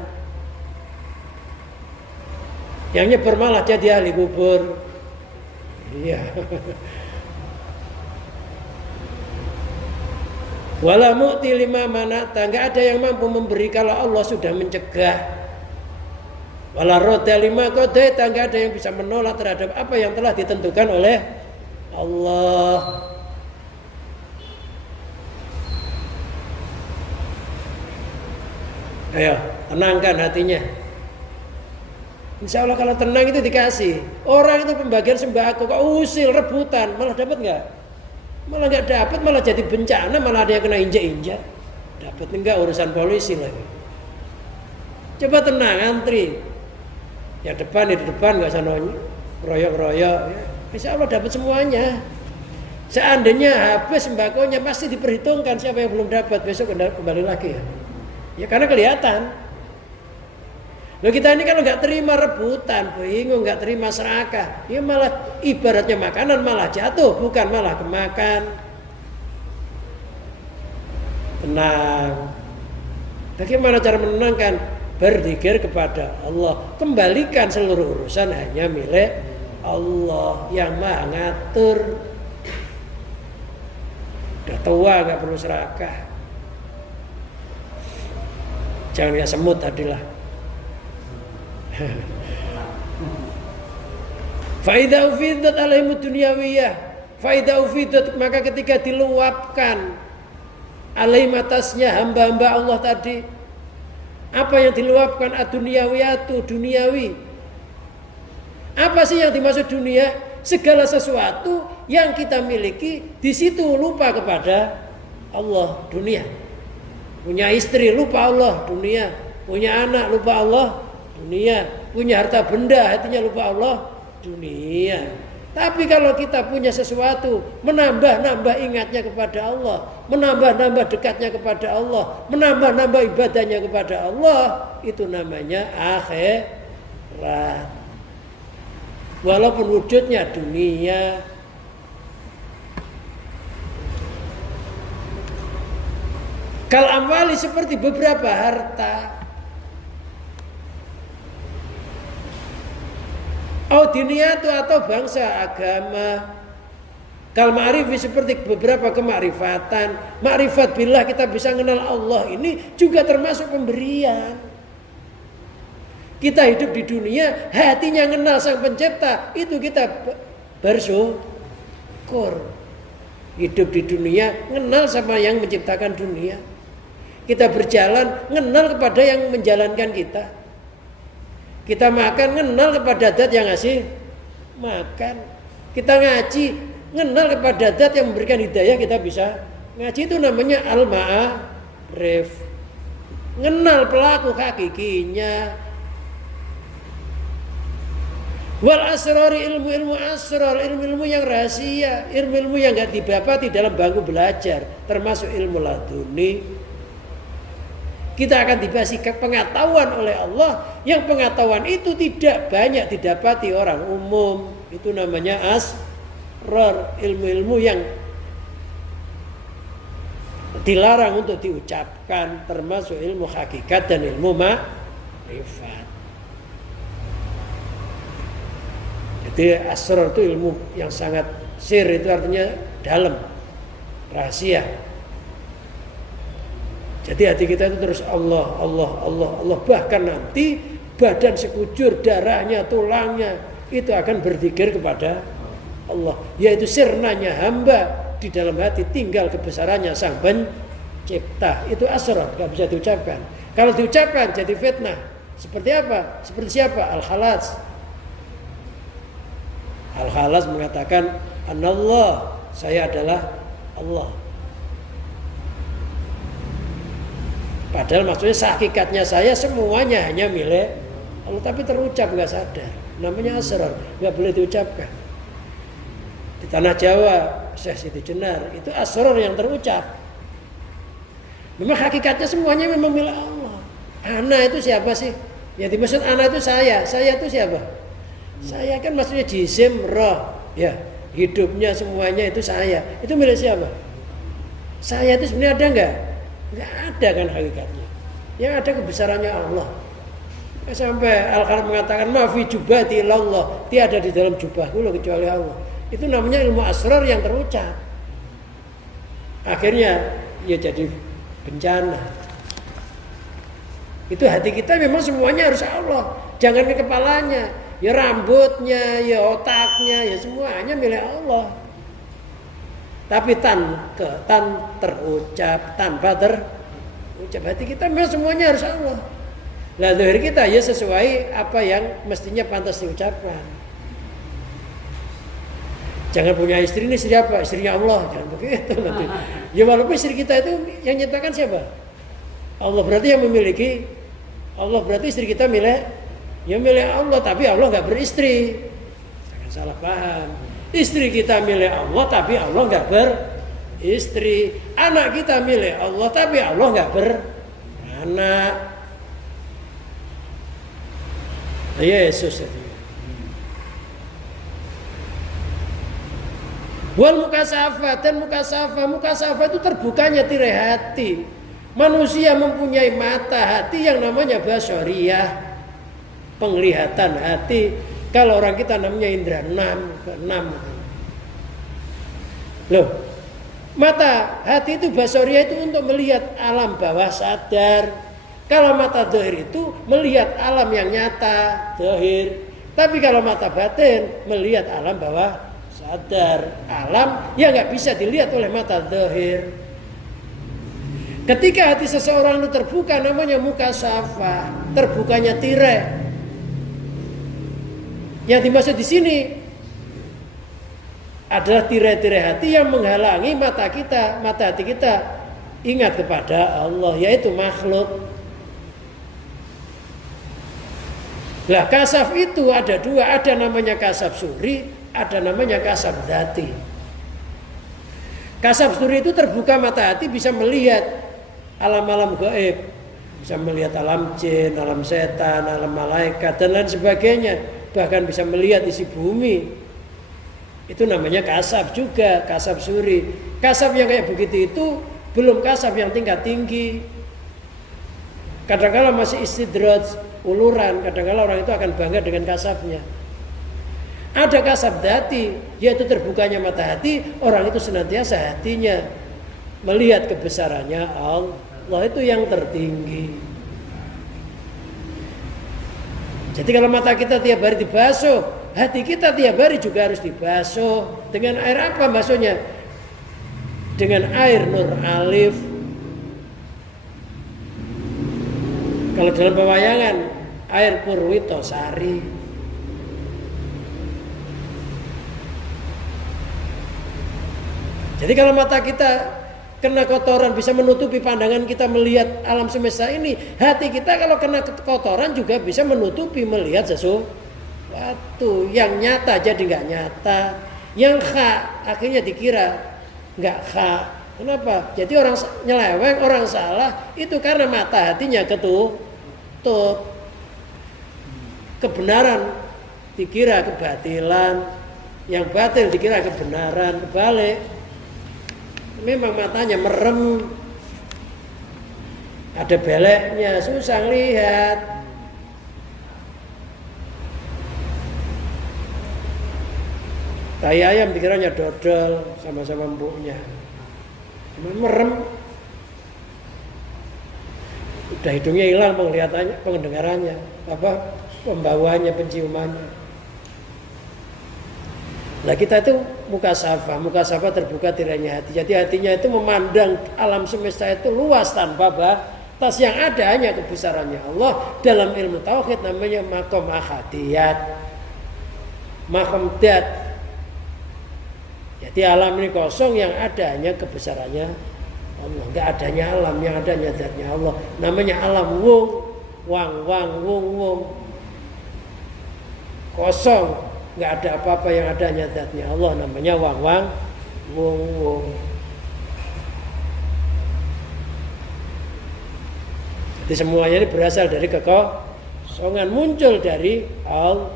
Yang nyebar malah jadi ahli kubur. Iya. Wala mu'ti lima manata, enggak ada yang mampu memberi kalau Allah sudah mencegah. Wala roda lima qadaita, enggak ada yang bisa menolak terhadap apa yang telah ditentukan oleh Allah. Ayo, tenangkan hatinya. Insya Allah kalau tenang itu dikasih. Orang itu pembagian sembako kok usil, rebutan, malah dapat nggak? Malah nggak dapat, malah jadi bencana, malah ada yang kena injak-injak. Dapat enggak urusan polisi lagi. Coba tenang, antri. Yang depan di depan nggak usah royok-royok. Ya. Insya Allah dapat semuanya. Seandainya habis sembakonya pasti diperhitungkan siapa yang belum dapat, besok kembali lagi ya. Ya karena kelihatan. Loh kita ini kalau nggak terima rebutan, bingung, nggak terima serakah, ya malah ibaratnya makanan malah jatuh, bukan malah kemakan. Tenang. Bagaimana cara menenangkan? Berzikir kepada Allah. Kembalikan seluruh urusan hanya milik Allah yang maha ngatur. Udah tua nggak perlu serakah. Jangan kayak semut tadilah. Faida ufidat alaihim dunyawiyah. Faida ufidat, maka ketika diluapkan alaihim atasnya hamba-hamba Allah tadi, apa yang diluapkan ad-dunyawiyatu, duniawi. Apa sih yang dimaksud dunia? segala sesuatu yang kita miliki di situ lupa kepada Allah, dunia. Punya istri lupa Allah, dunia. Punya anak lupa Allah, dunia. Punya harta benda hatinya lupa Allah, dunia. Tapi kalau kita punya sesuatu, menambah-nambah ingatnya kepada Allah, menambah-nambah dekatnya kepada Allah, menambah-nambah ibadahnya kepada Allah, itu namanya akhirat. Walaupun wujudnya dunia. Kal amwali seperti beberapa harta. Diniyatu atau bangsa agama. Kal ma'rifi seperti beberapa kemakrifatan. Ma'rifat billah, kita bisa mengenal Allah, ini juga termasuk pemberian. Kita hidup di dunia, hatinya mengenal Sang Pencipta, itu kita bersyukur. Hidup di dunia, mengenal sama yang menciptakan dunia. Kita berjalan, mengenal kepada yang menjalankan kita. Kita makan, kenal kepada zat yang ngasih makan. Kita ngaji, kenal kepada zat yang memberikan hidayah, kita bisa ngaji. Itu namanya al-ma'arif. Kenal pelaku hakikinya. Wal asrari, ilmu-ilmu asrar, ilmu-ilmu yang rahasia, ilmu-ilmu yang gak didapati dalam bangku belajar, termasuk ilmu laduni. Kita akan diberi pengetahuan oleh Allah, yang pengetahuan itu tidak banyak didapati orang umum. Itu namanya asrar, ilmu-ilmu yang dilarang untuk diucapkan, termasuk ilmu hakikat dan ilmu ma'rifat. Jadi asrar itu ilmu yang sangat sir, itu artinya dalam, rahasia. Jadi hati kita itu terus Allah, Allah, Allah, Allah. Bahkan nanti badan sekujur, darahnya, tulangnya itu akan berzikir kepada Allah. Yaitu sirnanya hamba di dalam hati, tinggal kebesarannya Sang Pencipta. Itu asrar, gak bisa diucapkan. Kalau diucapkan jadi fitnah. Seperti apa? Seperti siapa? Al-Khalas. Al-Khalas mengatakan, Anallah, saya adalah Allah. Padahal maksudnya hakikatnya saya semuanya hanya milik Allah, tapi terucap nggak sadar. Namanya asrar, nggak boleh diucapkan. Di tanah Jawa, Syekh Siti Jenar, itu asrar yang terucap. Memang hakikatnya semuanya memang milik Allah. Ana itu siapa sih? Yang dimaksud ana itu saya. Saya itu siapa? Saya kan maksudnya jisim, roh, ya, hidupnya semuanya itu saya. Itu milik siapa? Saya itu sebenarnya ada nggak? Nggak ada kan hakikatnya. Yang ada kebesarannya Allah. Sampai Al-Khalas mengatakan mafi jubati ilallah, tiada di dalam jubahku kecuali Allah. Itu namanya ilmu asrar yang terucap. Akhirnya ya jadi bencana. Itu hati kita memang semuanya harus Allah. Jangan ke kepalanya, ya rambutnya, ya otaknya, ya semuanya milik Allah. Tapi tan terucap, tanpa terucap, hati kita memang semuanya harus Allah. Nah, zahir kita ya sesuai apa yang mestinya pantas diucapkan. Jangan punya istri, ini istri apa? Istrinya Allah, jangan begitu nanti. Ya walaupun istri kita itu yang nyatakan siapa? Allah, berarti yang memiliki. Allah berarti istri kita milik Allah, tapi Allah nggak beristri. Jangan salah paham. Istri kita milik Allah, tapi Allah nggak beristri. Anak kita milik Allah, tapi Allah nggak beranak. Yesus itu. Wal mukasafah, dan mukasafah itu terbukanya tirai hati. Manusia mempunyai mata hati yang namanya basyariyah, penglihatan hati. Kalau orang kita namanya indera 6. Loh, mata hati itu basyariyah itu untuk melihat alam bawah sadar. Kalau mata zahir itu melihat alam yang nyata, zahir. Tapi kalau mata batin melihat alam bawah sadar, alam yang nggak bisa dilihat oleh mata zahir. Ketika hati seseorang itu terbuka, namanya mukasafah, terbukanya tirai. Yang dimaksud di sini adalah tirai-tirai hati yang menghalangi mata hati kita ingat kepada Allah, yaitu makhluk. Nah, kasaf itu ada dua, ada namanya kasaf suri, ada namanya kasaf dzati. Kasaf suri itu terbuka mata hati, bisa melihat alam-alam gaib, bisa melihat alam jin, alam setan, alam malaikat dan lain sebagainya, bahkan bisa melihat isi bumi. Itu namanya kasaf juga, kasaf suri. Kasaf yang kayak begitu itu belum kasaf yang tingkat tinggi. Kadang-kadang masih istidraj, uluran, kadang-kadang orang itu akan bangga dengan kasafnya. Ada kasaf dzati, yaitu terbukanya mata hati, orang itu senantiasa hatinya melihat kebesarannya Allah, itu yang tertinggi. Jadi kalau mata kita tiap hari dibasuh, hati kita tiap hari juga harus dibasuh. Dengan air apa basuhnya? Dengan air Nur Alif. Kalau dalam pewayangan, air Purwitosari. Jadi kalau mata kita kena kotoran bisa menutupi pandangan kita melihat alam semesta ini, hati kita kalau kena kotoran juga bisa menutupi melihat sesuatu yang nyata jadi nggak nyata, yang hak akhirnya dikira nggak hak. Kenapa? Jadi orang nyeleweng, orang salah itu karena mata hatinya ketutup. Kebenaran dikira kebatilan, yang batil dikira kebenaran, kebalik. Memang matanya merem, ada beleknya, susah lihat. Tai ayam dikiranya dodol sama-sama empuknya, merem. Udah hidungnya hilang penglihatannya, pendengarannya, pembawanya, penciumannya. Nah kita itu muka safa terbuka tirainya hati. Jadi hatinya itu memandang alam semesta itu luas tanpa batas, yang ada hanya kebesarannya Allah. Dalam ilmu tauhid namanya maqam ahadiyat, maqam dat. Jadi alam ini kosong, yang ada hanya kebesarannya Allah. Enggak adanya alam, yang adanya zatnya Allah. Namanya alam wung, wung. Kosong. Nggak ada apa-apa, yang adanya zatnya Allah, namanya wung. Jadi semuanya ini berasal dari kekosongan, muncul dari Allah.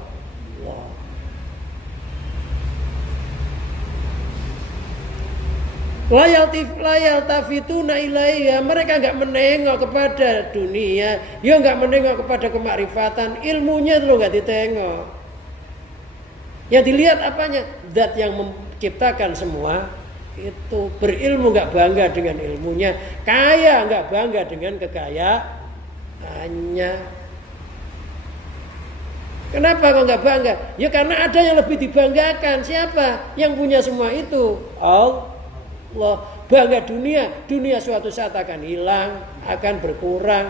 Layal tafituna ilaiha, mereka nggak menengok kepada dunia, ya nggak menengok kepada kemakrifatan, ilmunya itu nggak ditengok. Yang dilihat apanya? Zat yang menciptakan semua itu. Berilmu nggak bangga dengan ilmunya, kaya nggak bangga dengan kekayaannya. Kenapa kok nggak bangga? Ya karena ada yang lebih dibanggakan. Siapa? Yang punya semua itu Allah. Bangga dunia suatu saat akan hilang, akan berkurang.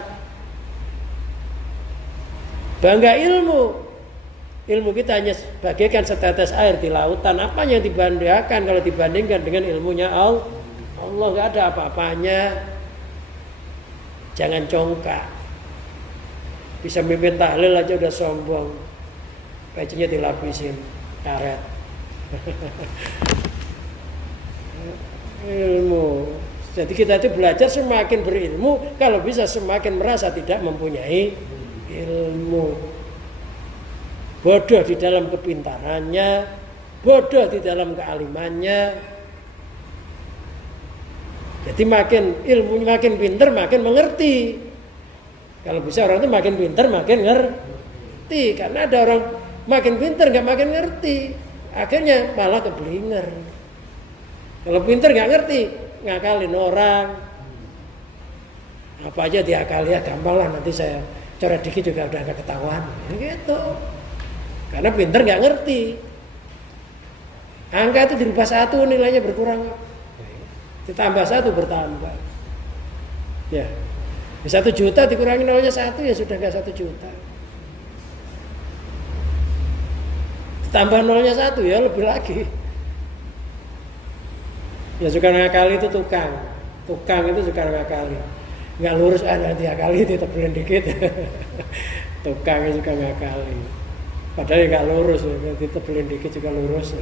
Bangga ilmu kita hanya bagaikan setetes air di lautan. Apa yang dibanggakan kalau dibandingkan dengan ilmunya Allah? Nggak ada apa-apanya. Jangan congkak. Bisa mimpin tahlil aja udah sombong. Pecinya dilapisin karet. Ilmu. Jadi kita itu belajar semakin berilmu, kalau bisa semakin merasa tidak mempunyai ilmu. Bodoh di dalam kepintarannya, bodoh di dalam kealimannya. Jadi makin ilmunya makin pintar, makin mengerti. Kalau bisa orang itu makin pintar, makin ngerti. Karena ada orang makin pintar nggak makin ngerti, akhirnya malah keblinger. Kalau pintar nggak ngerti, ngakalin orang. Apa aja diakali, ya gampang lah, nanti saya coret dikit juga udah nggak ketahuan. Gitu. Karena pintar nggak ngerti. Angka itu dirubah 1 nilainya berkurang. Ditambah 1 bertambah. Ya. 1 juta dikurangi nolnya 1 ya sudah nggak 1 juta. Ditambah nolnya 1 ya lebih lagi. Ya suka ngakali itu tukang. Tukang itu suka ngakali. Nggak lurus nanti akali ditebelin dikit. Tukang itu suka ngakali. Padahal nggak lurus, ditebelin dikit juga lurus.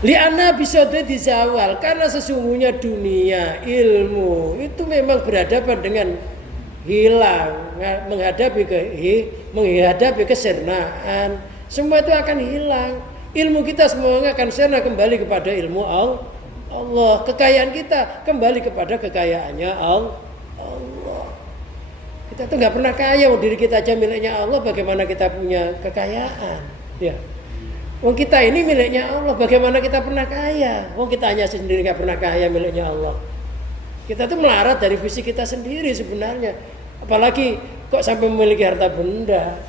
Li'anna bisode dizawal, karena sesungguhnya dunia ilmu itu memang berhadapan dengan hilang, menghadapi kesernaan. Semua itu akan hilang. Ilmu kita semuanya akan sirna kembali kepada ilmu Allah. Kekayaan kita kembali kepada kekayaannya Allah. Kita tuh nggak pernah kaya, diri kita aja miliknya Allah. Bagaimana kita punya kekayaan? Ya. Wong kita ini miliknya Allah, bagaimana kita pernah kaya? Wong kita hanya sendiri nggak pernah kaya miliknya Allah. Kita tuh melarat dari visi kita sendiri sebenarnya. Apalagi kok sampai memiliki harta benda.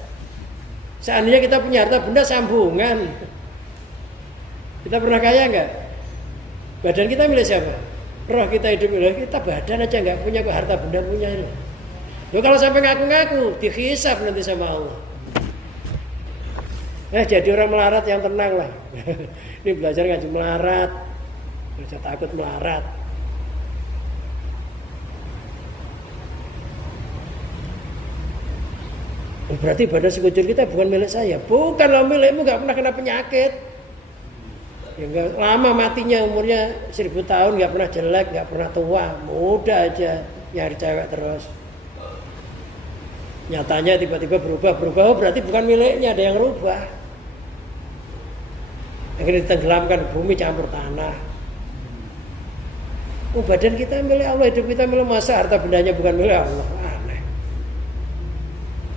Seandainya kita punya harta benda sambungan. Kita pernah kaya nggak? Badan kita milik siapa? Roh kita hidup milik kita, badan aja nggak punya, kok harta benda punya ini. Loh, kalau sampai ngaku-ngaku dihisab nanti sama Allah. Jadi orang melarat yang tenang lah. Ini belajar ngaji melarat, belajar takut melarat. Berarti badan sekujur kita bukan milik saya. Bukan lah, milikmu, gak pernah kena penyakit. Ya, gak, lama matinya, umurnya 1000 tahun, gak pernah jelek, gak pernah tua. Muda aja nyari cewek terus. Nyatanya tiba-tiba berubah. Oh, berarti bukan miliknya, ada yang rubah. Akhirnya ditenggelamkan bumi, campur tanah. Oh, badan kita milik Allah, hidup kita milik, masa harta bendanya bukan milik Allah? Aneh.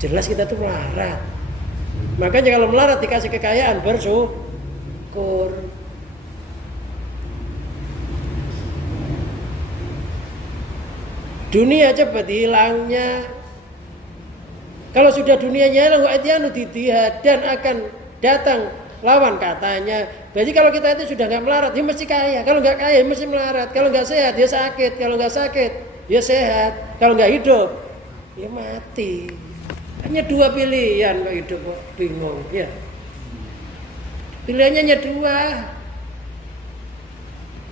Jelas kita tuh melarat. Makanya kalau melarat dikasih kekayaan, bersyukur. Dunia cepat hilangnya. Kalau sudah dunianya hilang, wa'idiyanu didihad, dan akan datang lawan katanya. Berarti kalau kita itu sudah nggak melarat, dia mesti kaya. Kalau nggak kaya, dia mesti melarat. Kalau nggak sehat, dia sakit. Kalau nggak sakit, dia sehat. Kalau nggak hidup, dia mati. Hanya dua pilihan kok hidup, kok bingung. Ya. Pilihannya hanya dua.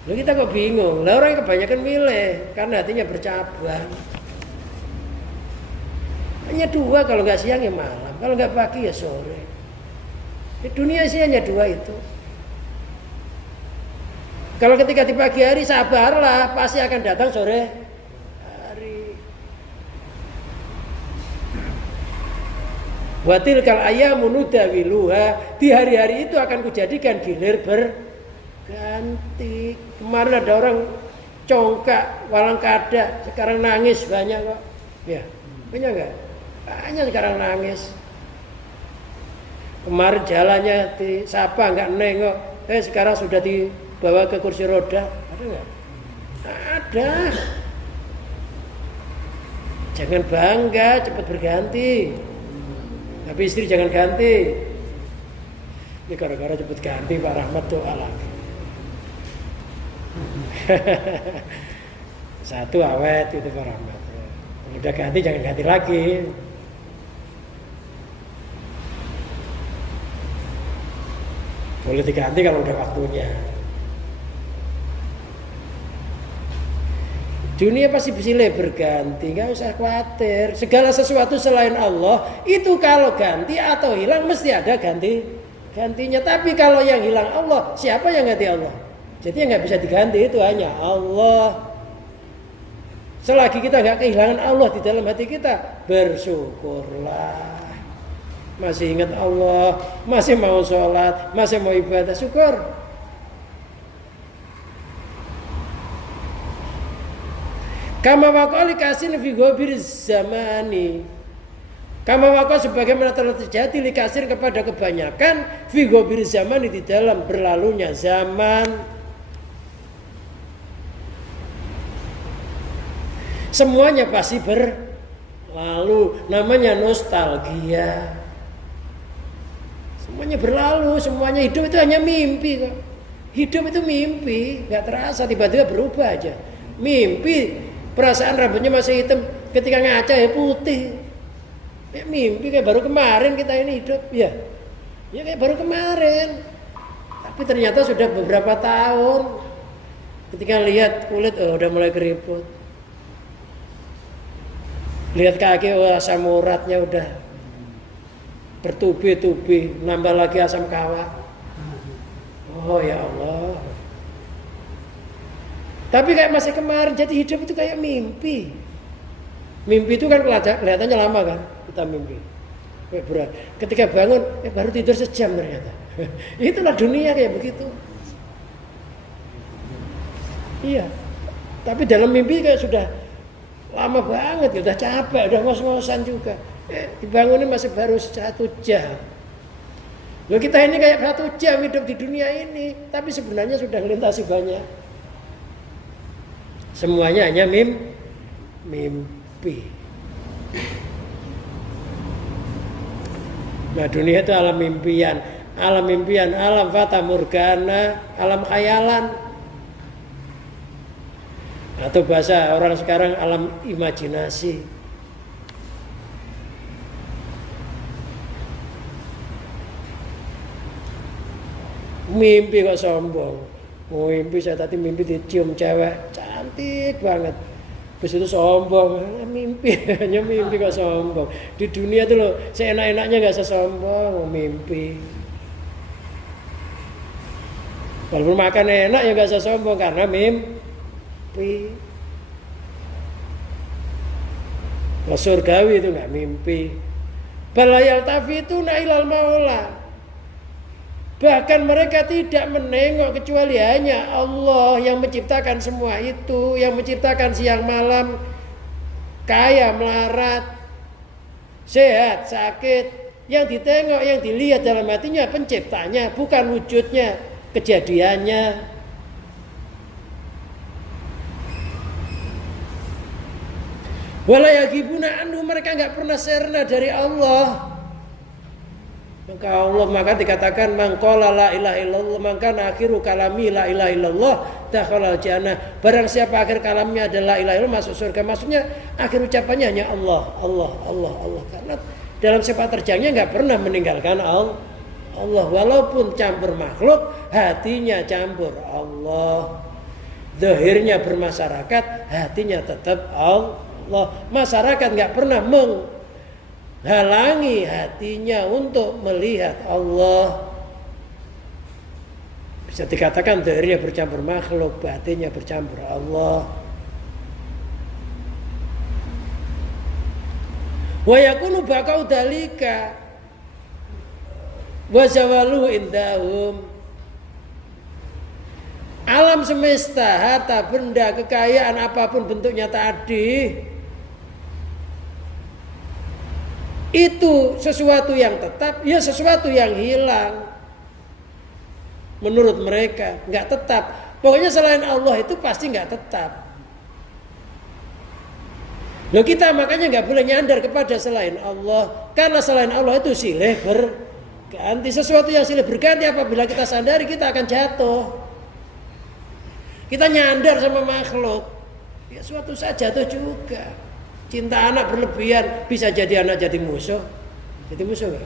Lalu kita kok bingung. Lah orang kebanyakan milih karena hatinya bercabang. Hanya dua, kalau nggak siang ya malam. Kalau nggak pagi ya sore. Di dunia sih hanya dua itu. Kalau ketika di pagi hari sabarlah, pasti akan datang sore hari. Watil kal ayamu nudawiluha, di hari-hari itu akan kujadikan gilir berganti. Kemarin ada orang congkak, walang kada, sekarang nangis banyak kok. Ya, banyak enggak? Banyak sekarang nangis. Kemarin jalannya disapa nggak nengok, sekarang sudah dibawa ke kursi roda, ada nggak? Ada. Jangan bangga, cepat berganti. Tapi istri jangan ganti. Ini gara-gara cepat ganti Pak Rahmat tuh alam. Satu awet itu Pak Rahmat. Udah ganti jangan ganti lagi. Boleh diganti kalau udah waktunya. Dunia pasti silih berganti, nggak usah khawatir. Segala sesuatu selain Allah itu kalau ganti atau hilang mesti ada gantinya. Tapi kalau yang hilang Allah, siapa yang ganti Allah? Jadi yang nggak bisa diganti itu hanya Allah. Selagi kita nggak kehilangan Allah di dalam hati kita, bersyukurlah. Masih ingat Allah, masih mau sholat, masih mau ibadah, syukur. Kama waqali kasin fi ghabir zamani. Kama waqa sebagaimana telah terjadi likasir kepada kebanyakan fi ghabir zamani, di dalam berlalunya zaman. Semuanya pasti berlalu, namanya nostalgia. Semuanya berlalu, semuanya hidup itu hanya mimpi kok. Hidup itu mimpi, nggak terasa, tiba-tiba berubah aja. Mimpi, perasaan rambutnya masih hitam, ketika ngaca ya putih. Ya, mimpi kayak baru kemarin kita ini hidup, ya. Ya kayak baru kemarin. Tapi ternyata sudah beberapa tahun. Ketika lihat kulit, udah mulai keriput. Lihat kaki, asam uratnya udah bertubi-tubi. Nambah lagi asam kawak. Oh ya Allah. Tapi kayak masih kemarin, jadi hidup itu kayak mimpi. Mimpi itu kan kelihatannya lama kan, kita mimpi. Ketika bangun, baru tidur sejam ternyata. Itulah dunia kayak begitu. Iya. Tapi dalam mimpi kayak sudah lama banget, udah capek, udah ngos-ngosan juga. Dibangunin masih baru 1 jam. Loh, kita ini kayak 1 jam hidup di dunia ini, tapi sebenarnya sudah melintasi banyak. Semuanya hanya mimpi. Nah, dunia itu alam mimpian, alam fata morgana, alam khayalan. Atau bahasa orang sekarang alam imajinasi. Mimpi kok sombong. Mimpi saya tadi mimpi dicium cewek cantik banget. Terus itu sombong, mimpi, hanya mimpi kok sombong. Di dunia itu loh, seenak-enaknya gak sesombong, mimpi. Walaupun makan enak ya gak sesombong karena mimpi. Nah, surgawi itu gak mimpi. Balayal tafituna ilal maula. Bahkan mereka tidak menengok kecuali hanya Allah yang menciptakan semua itu, yang menciptakan siang malam, kaya melarat, sehat sakit. Yang ditengok, yang dilihat dalam hatinya penciptanya, bukan wujudnya, kejadiannya. Walayagibuna anhu, mereka nggak pernah serna dari Allah. Maka dikatakan mangqala la ilaha illallah, maka akhiru kalami la ilaha illallah dakhalal jannah. Barang siapa akhir kalamnya adalah la ilaha illallah masuk surga. Maksudnya akhir ucapannya hanya Allah. Karena dalam sepak terjangnya enggak pernah meninggalkan Allah. Walaupun campur makhluk, hatinya campur Allah. Zahirnya bermasyarakat, hatinya tetap Allah. Masyarakat enggak pernah halangi hatinya untuk melihat Allah. Bisa dikatakan zahirnya bercampur makhluk, batinnya bercampur Allah. Wa yakunu baqau dalika wa zawalu indahum. Alam semesta, harta benda, kekayaan apapun bentuknya tadi, itu sesuatu yang tetap, ya sesuatu yang hilang. Menurut mereka nggak tetap. Pokoknya selain Allah itu pasti nggak tetap. Loh, kita makanya nggak boleh nyandar kepada selain Allah, karena selain Allah itu silih berganti. Sesuatu yang silih berganti apabila kita sadari, kita akan jatuh. Kita nyandar sama makhluk, ya suatu saat jatuh juga. Cinta anak berlebihan, bisa jadi anak jadi musuh. Jadi musuh gak?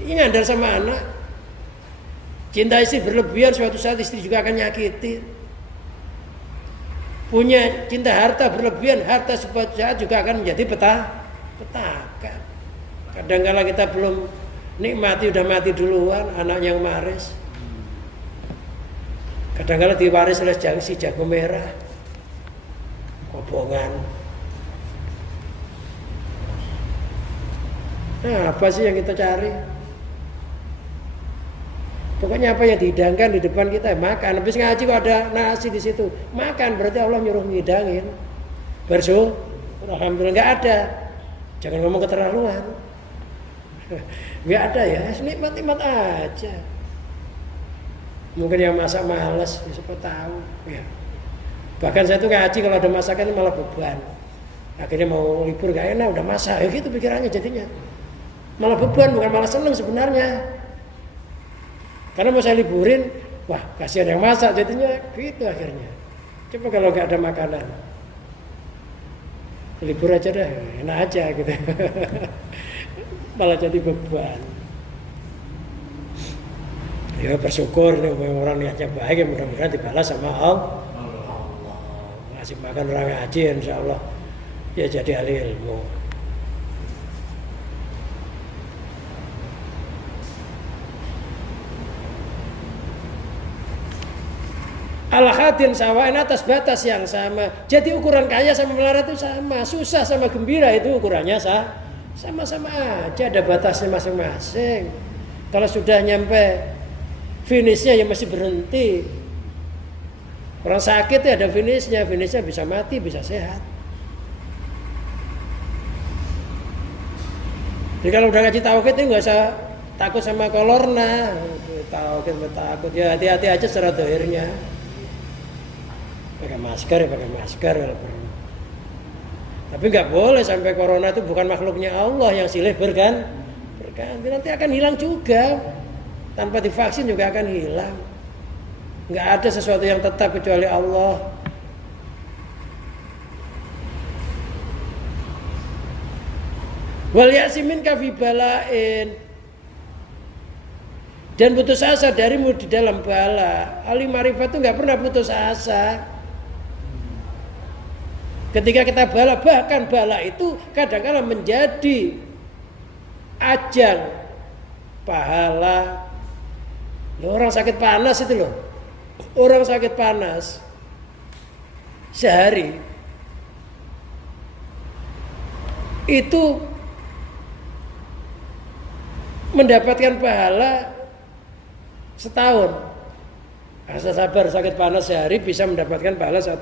Ini nyandar sama anak. Cinta istri berlebihan, suatu saat istri juga akan nyakiti. Punya cinta harta berlebihan, harta suatu saat juga akan menjadi petaka. Kadang-kala kita belum nikmati, udah mati duluan, anaknya yang waris. Kadang-kala diwaris oleh si jago merah. Kobongan. Nah, apa sih yang kita cari? Pokoknya apa yang dihidangkan di depan kita, makan. Habis ngaji kok ada nasi di situ, makan. Berarti Allah nyuruh ngidangin. Alhamdulillah nggak ada. Jangan ngomong keterlaluan. Nggak ada ya, nikmat-nikmat aja. Mungkin yang masak malas, ya siapa tahu. Ya. Bahkan saya tuh ngaji kalau ada masakan malah beban. Akhirnya mau libur nggak enak, udah masak. Ya gitu pikirannya jadinya. Malah beban, bukan malah seneng sebenarnya. Karena mau saya liburin, wah kasihan yang masak, jadinya gitu akhirnya. Coba kalau nggak ada makanan, libur aja dah, enak aja gitu. Malah jadi beban. Ya bersyukur nih orang niatnya baik, ya mudah-mudahan dibalas sama Allah. Ngasih makan orang ngaji, insya Allah ya jadi ahli ilmu. Al-hadin sawain atas batas yang sama. Jadi ukuran kaya sama melarat itu sama, susah sama gembira itu ukurannya sama-sama aja, ada batasnya masing-masing. Kalau sudah nyampe finishnya ya masih berhenti. Orang sakit ya ada finishnya bisa mati, bisa sehat. Jadi kalau udah ngaji tauhid itu nggak usah takut sama kolorna, tauhid takut ya hati-hati aja secara dohirnya. Pakai masker kalau perlu. Tapi nggak boleh sampai corona itu bukan makhluknya Allah yang silih berganti, nanti akan hilang juga. Tanpa divaksin juga akan hilang. Nggak ada sesuatu yang tetap kecuali Allah. Wal yasimin kafibalain, dan putus asa darimu di dalam bala. Ahli marifat itu nggak pernah putus asa. Ketika kita bala, bahkan bala itu kadang-kadang menjadi ajang pahala. Loh, orang sakit panas itu loh, orang sakit panas sehari itu mendapatkan pahala setahun. Asa sabar, sakit panas sehari bisa mendapatkan pahala 1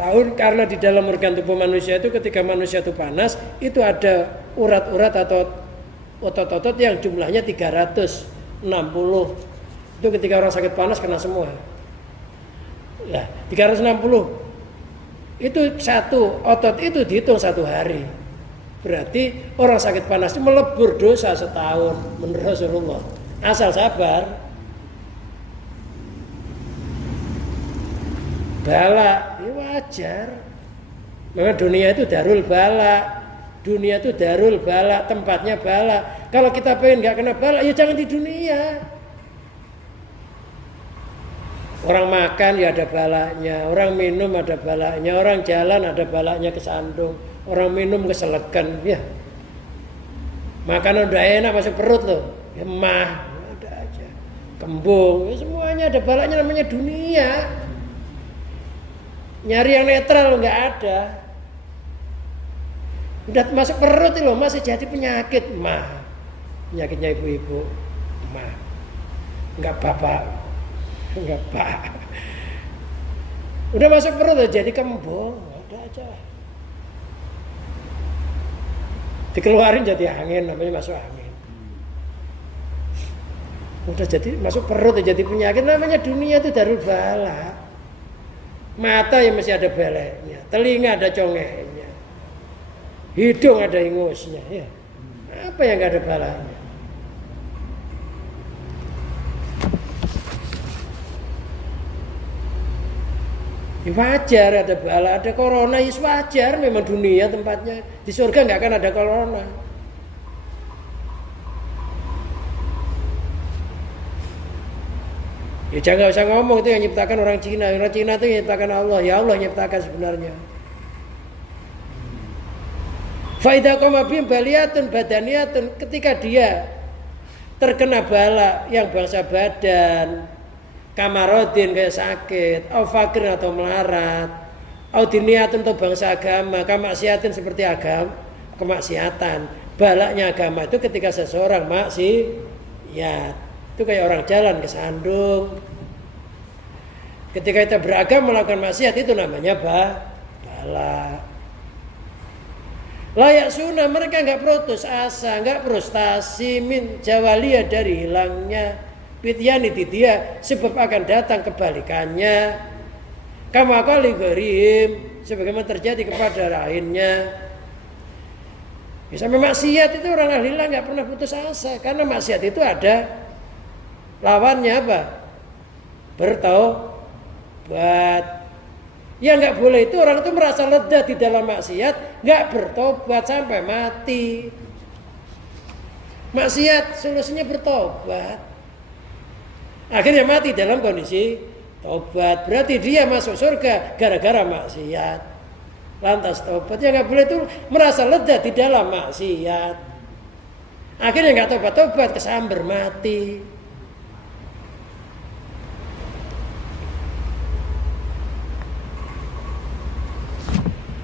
tahun, karena di dalam organ tubuh manusia itu ketika manusia itu panas itu ada urat-urat atau otot-otot yang jumlahnya 360. Itu ketika orang sakit panas kena semua. Nah, 360 itu satu otot itu dihitung 1 hari. Berarti orang sakit panas itu melebur dosa setahun menurut Rasulullah. Asal sabar. Bala, ya wajar. Memang dunia itu darul bala. Dunia itu darul bala, tempatnya bala. Kalau kita pengen nggak kena bala, ya jangan di dunia. Orang makan ya ada balanya, orang minum ada balanya, orang jalan ada balanya kesandung, orang minum keselekan, ya. Makanan udah enak masuk perut loh, ya mah, ada aja. Kembung, ya semuanya ada balanya, namanya dunia. Nyari yang netral nggak ada. Udah masuk perut loh, masih jadi penyakit, mah. Penyakitnya ibu-ibu, mah. Enggak bapak, enggak pak. Udah masuk perut loh, jadi kembung, ada aja. Dikeluarin jadi angin, namanya masuk angin. Udah jadi masuk perut jadi penyakit, namanya dunia itu darul bala. Mata yang masih ada beleknya, telinga ada congeknya, hidung ada ingusnya, ya. Apa yang gak ada balanya? Ya wajar ada bala, ada corona, ya wajar, memang dunia tempatnya. Di surga nggak akan ada corona. Ya jangan usah ngomong itu yang nyiptakan orang Cina. Orang Cina itu yang nyiptakan Allah. Ya Allah yang nyiptakan sebenarnya. Faidah komabim baliyatun badaniyatun, ketika dia terkena bala yang bangsa badan, kamarodin kayak sakit, au fakir atau melarat, au diniyatun atau bangsa agama, kamaksiatin seperti agama, kemaksiatan. Balaknya agama itu ketika seseorang maksiat. Itu kayak orang jalan kesandung. Ketika kita beragama melakukan maksiat itu namanya bala. Layak sunnah, mereka nggak putus asa, nggak frustasi min jawalia dari hilangnya pityani di dia, sebab akan datang kebalikannya. Kama kali gerim, sebagaimana terjadi kepada lainnya. Ya, sampai maksiat itu orang ahli nggak pernah putus asa, karena maksiat itu ada lawannya apa? Bertaubat. Ya nggak boleh itu orang itu merasa lega di dalam maksiat, nggak bertobat sampai mati. Maksiat solusinya bertobat. Akhirnya mati dalam kondisi tobat. Berarti dia masuk surga gara-gara maksiat. Lantas tobat, ya nggak boleh itu merasa lega di dalam maksiat. Akhirnya nggak tobat-tobat, kesamber mati.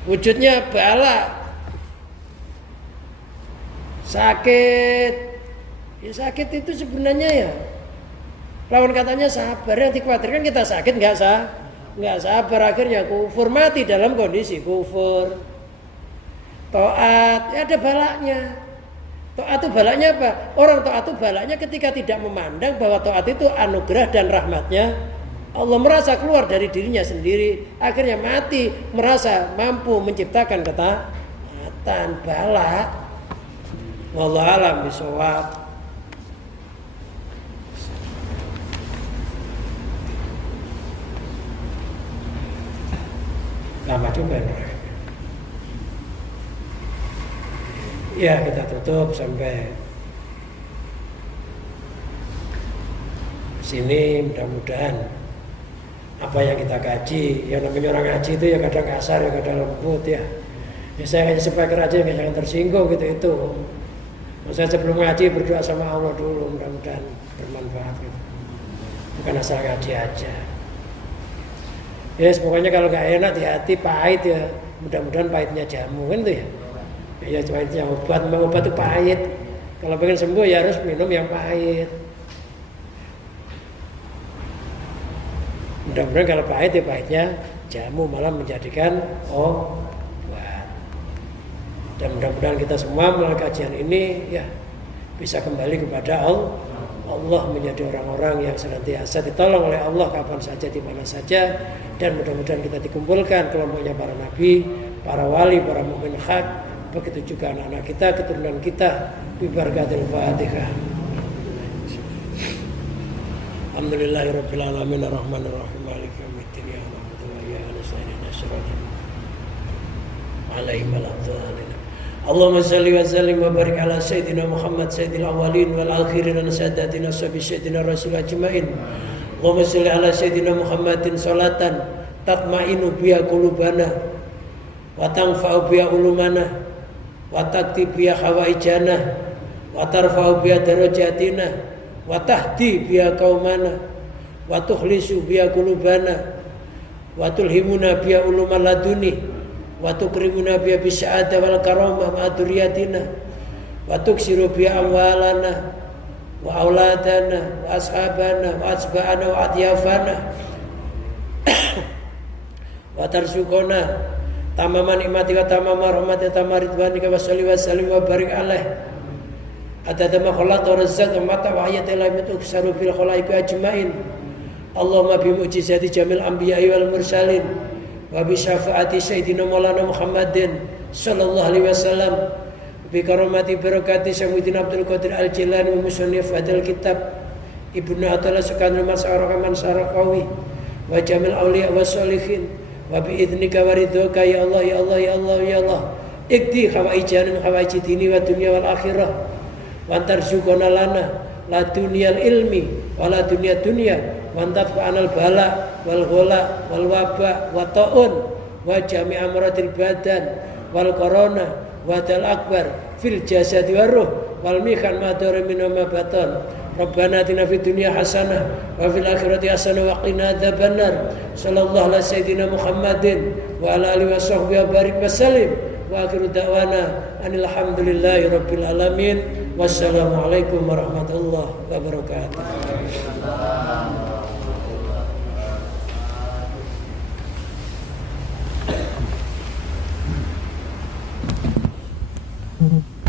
Wujudnya bala, sakit. Ya sakit itu sebenarnya ya lawan katanya sabar. Yang dikhawatirkan kita sakit nggak sabar, akhirnya kufur, mati dalam kondisi kufur. Taat, ya ada balaknya. Taat itu balaknya apa? Orang taat itu balaknya ketika tidak memandang bahwa taat itu anugerah dan rahmatnya Allah, merasa keluar dari dirinya sendiri, akhirnya mati merasa mampu menciptakan ketaatan. Balak. Wallahu a'lam bishawab. Lama juga nih. Ya kita tutup sampai sini. Mudah-mudahan apa yang kita kaji, yang namanya orang ngaji itu ya kadang kasar, ya kadang lembut ya. Ya saya hanya sebagai aja yang jangan tersinggung gitu itu. Saya sebelum ngaji berdoa sama Allah dulu, mudah-mudahan bermanfaat gitu. Bukan asal ngaji aja. Ya pokoknya kalau nggak enak di hati, pahit ya, mudah-mudahan pahitnya jamu kan tuh ya. Ya pahitnya obat, memang obat itu pahit. Kalau pengen sembuh ya harus minum yang pahit. Mudah-mudahan kalau pahit ya pahitnya jamu malah menjadikan obat. Dan mudah-mudahan kita semua melalui kajian ini ya bisa kembali kepada Allah, menjadi orang-orang yang senantiasa ditolong oleh Allah kapan saja, di mana saja, dan mudah-mudahan kita dikumpulkan kelompoknya para nabi, para wali, para mukmin hak, begitu juga anak-anak kita, keturunan kita, bi barakatil Fatihah. Alhamdulillahirabbil alamin arrahmanir rahim maliki yaumiddin ya na'budu wa iyyaka nasta'in ihdinas siratal mustaqim. Allahumma salli wa sallim wa barik ala sayyidina Muhammad sayyidil awwalin wal akhirin wa sadatina sabi sayyidina rasul ajmain. Allahumma salli ala sayyidina Muhammadin salatan tatma'inu biha qulubana wa tanfa'u biha ulumana wa taqti biha hawaijana wa tarfa'u biha darajatina wa tahdi biha qaumana wa tukhlisu biha qulubana wa tulhimuna biha ulumal laduni wa tukrimuna biha bisya'ada wal karamah ma'aduriyatina wa tuksiru biha amwalana wa auladana wa ashabana wa asba'ana wa adyafana wa tarsukona tamaman nikmati wa tamama rahmati wa tamaridwanika wa salli wa sallim wa barik alaih adada ma khalaqta wa razzaqta wa mata wa ayati la yutuksaru fil khalaiqi ajmain. Allahumma bi mu'jizati jamil anbiya'i wal mursalin wa bi syafaati sayyidina Maulana Muhammadin sallallahu alaihi wasallam bi karamati barakati Sayyidina Abdul Qadir Al-Jilani wa musannif hadal kitab Ibnu Athaillah Sukanul Mas'araka man saraqawi wa jamil awliya wa sholihin wa bi idnika wa ridhoka ya Allah ya Allah ya Allah ya Allah ikti khawaijan khawaiji dini wa dunya wal akhirah wa tarzuqana lana la dunyal ilmi wa la dunya wantat fa'anal bala wal ghala wal waba wa ta'un wa jami' amradil badan wal corona wa dal akbar fil jasadi waruh wal mihan madhari min ma batan. Rabbana atina fid dunya hasanah wa fil akhirati hasanah wa qina adzabannar. Sallallahu ala sayyidina Muhammadin wa ala alihi wa sahbihi wa barik wa sallim wa akhiru da'wana anil hamdulillahi rabbil alamin. Wassalamualaikum warahmatullahi wabarakatuh. Mm-hmm.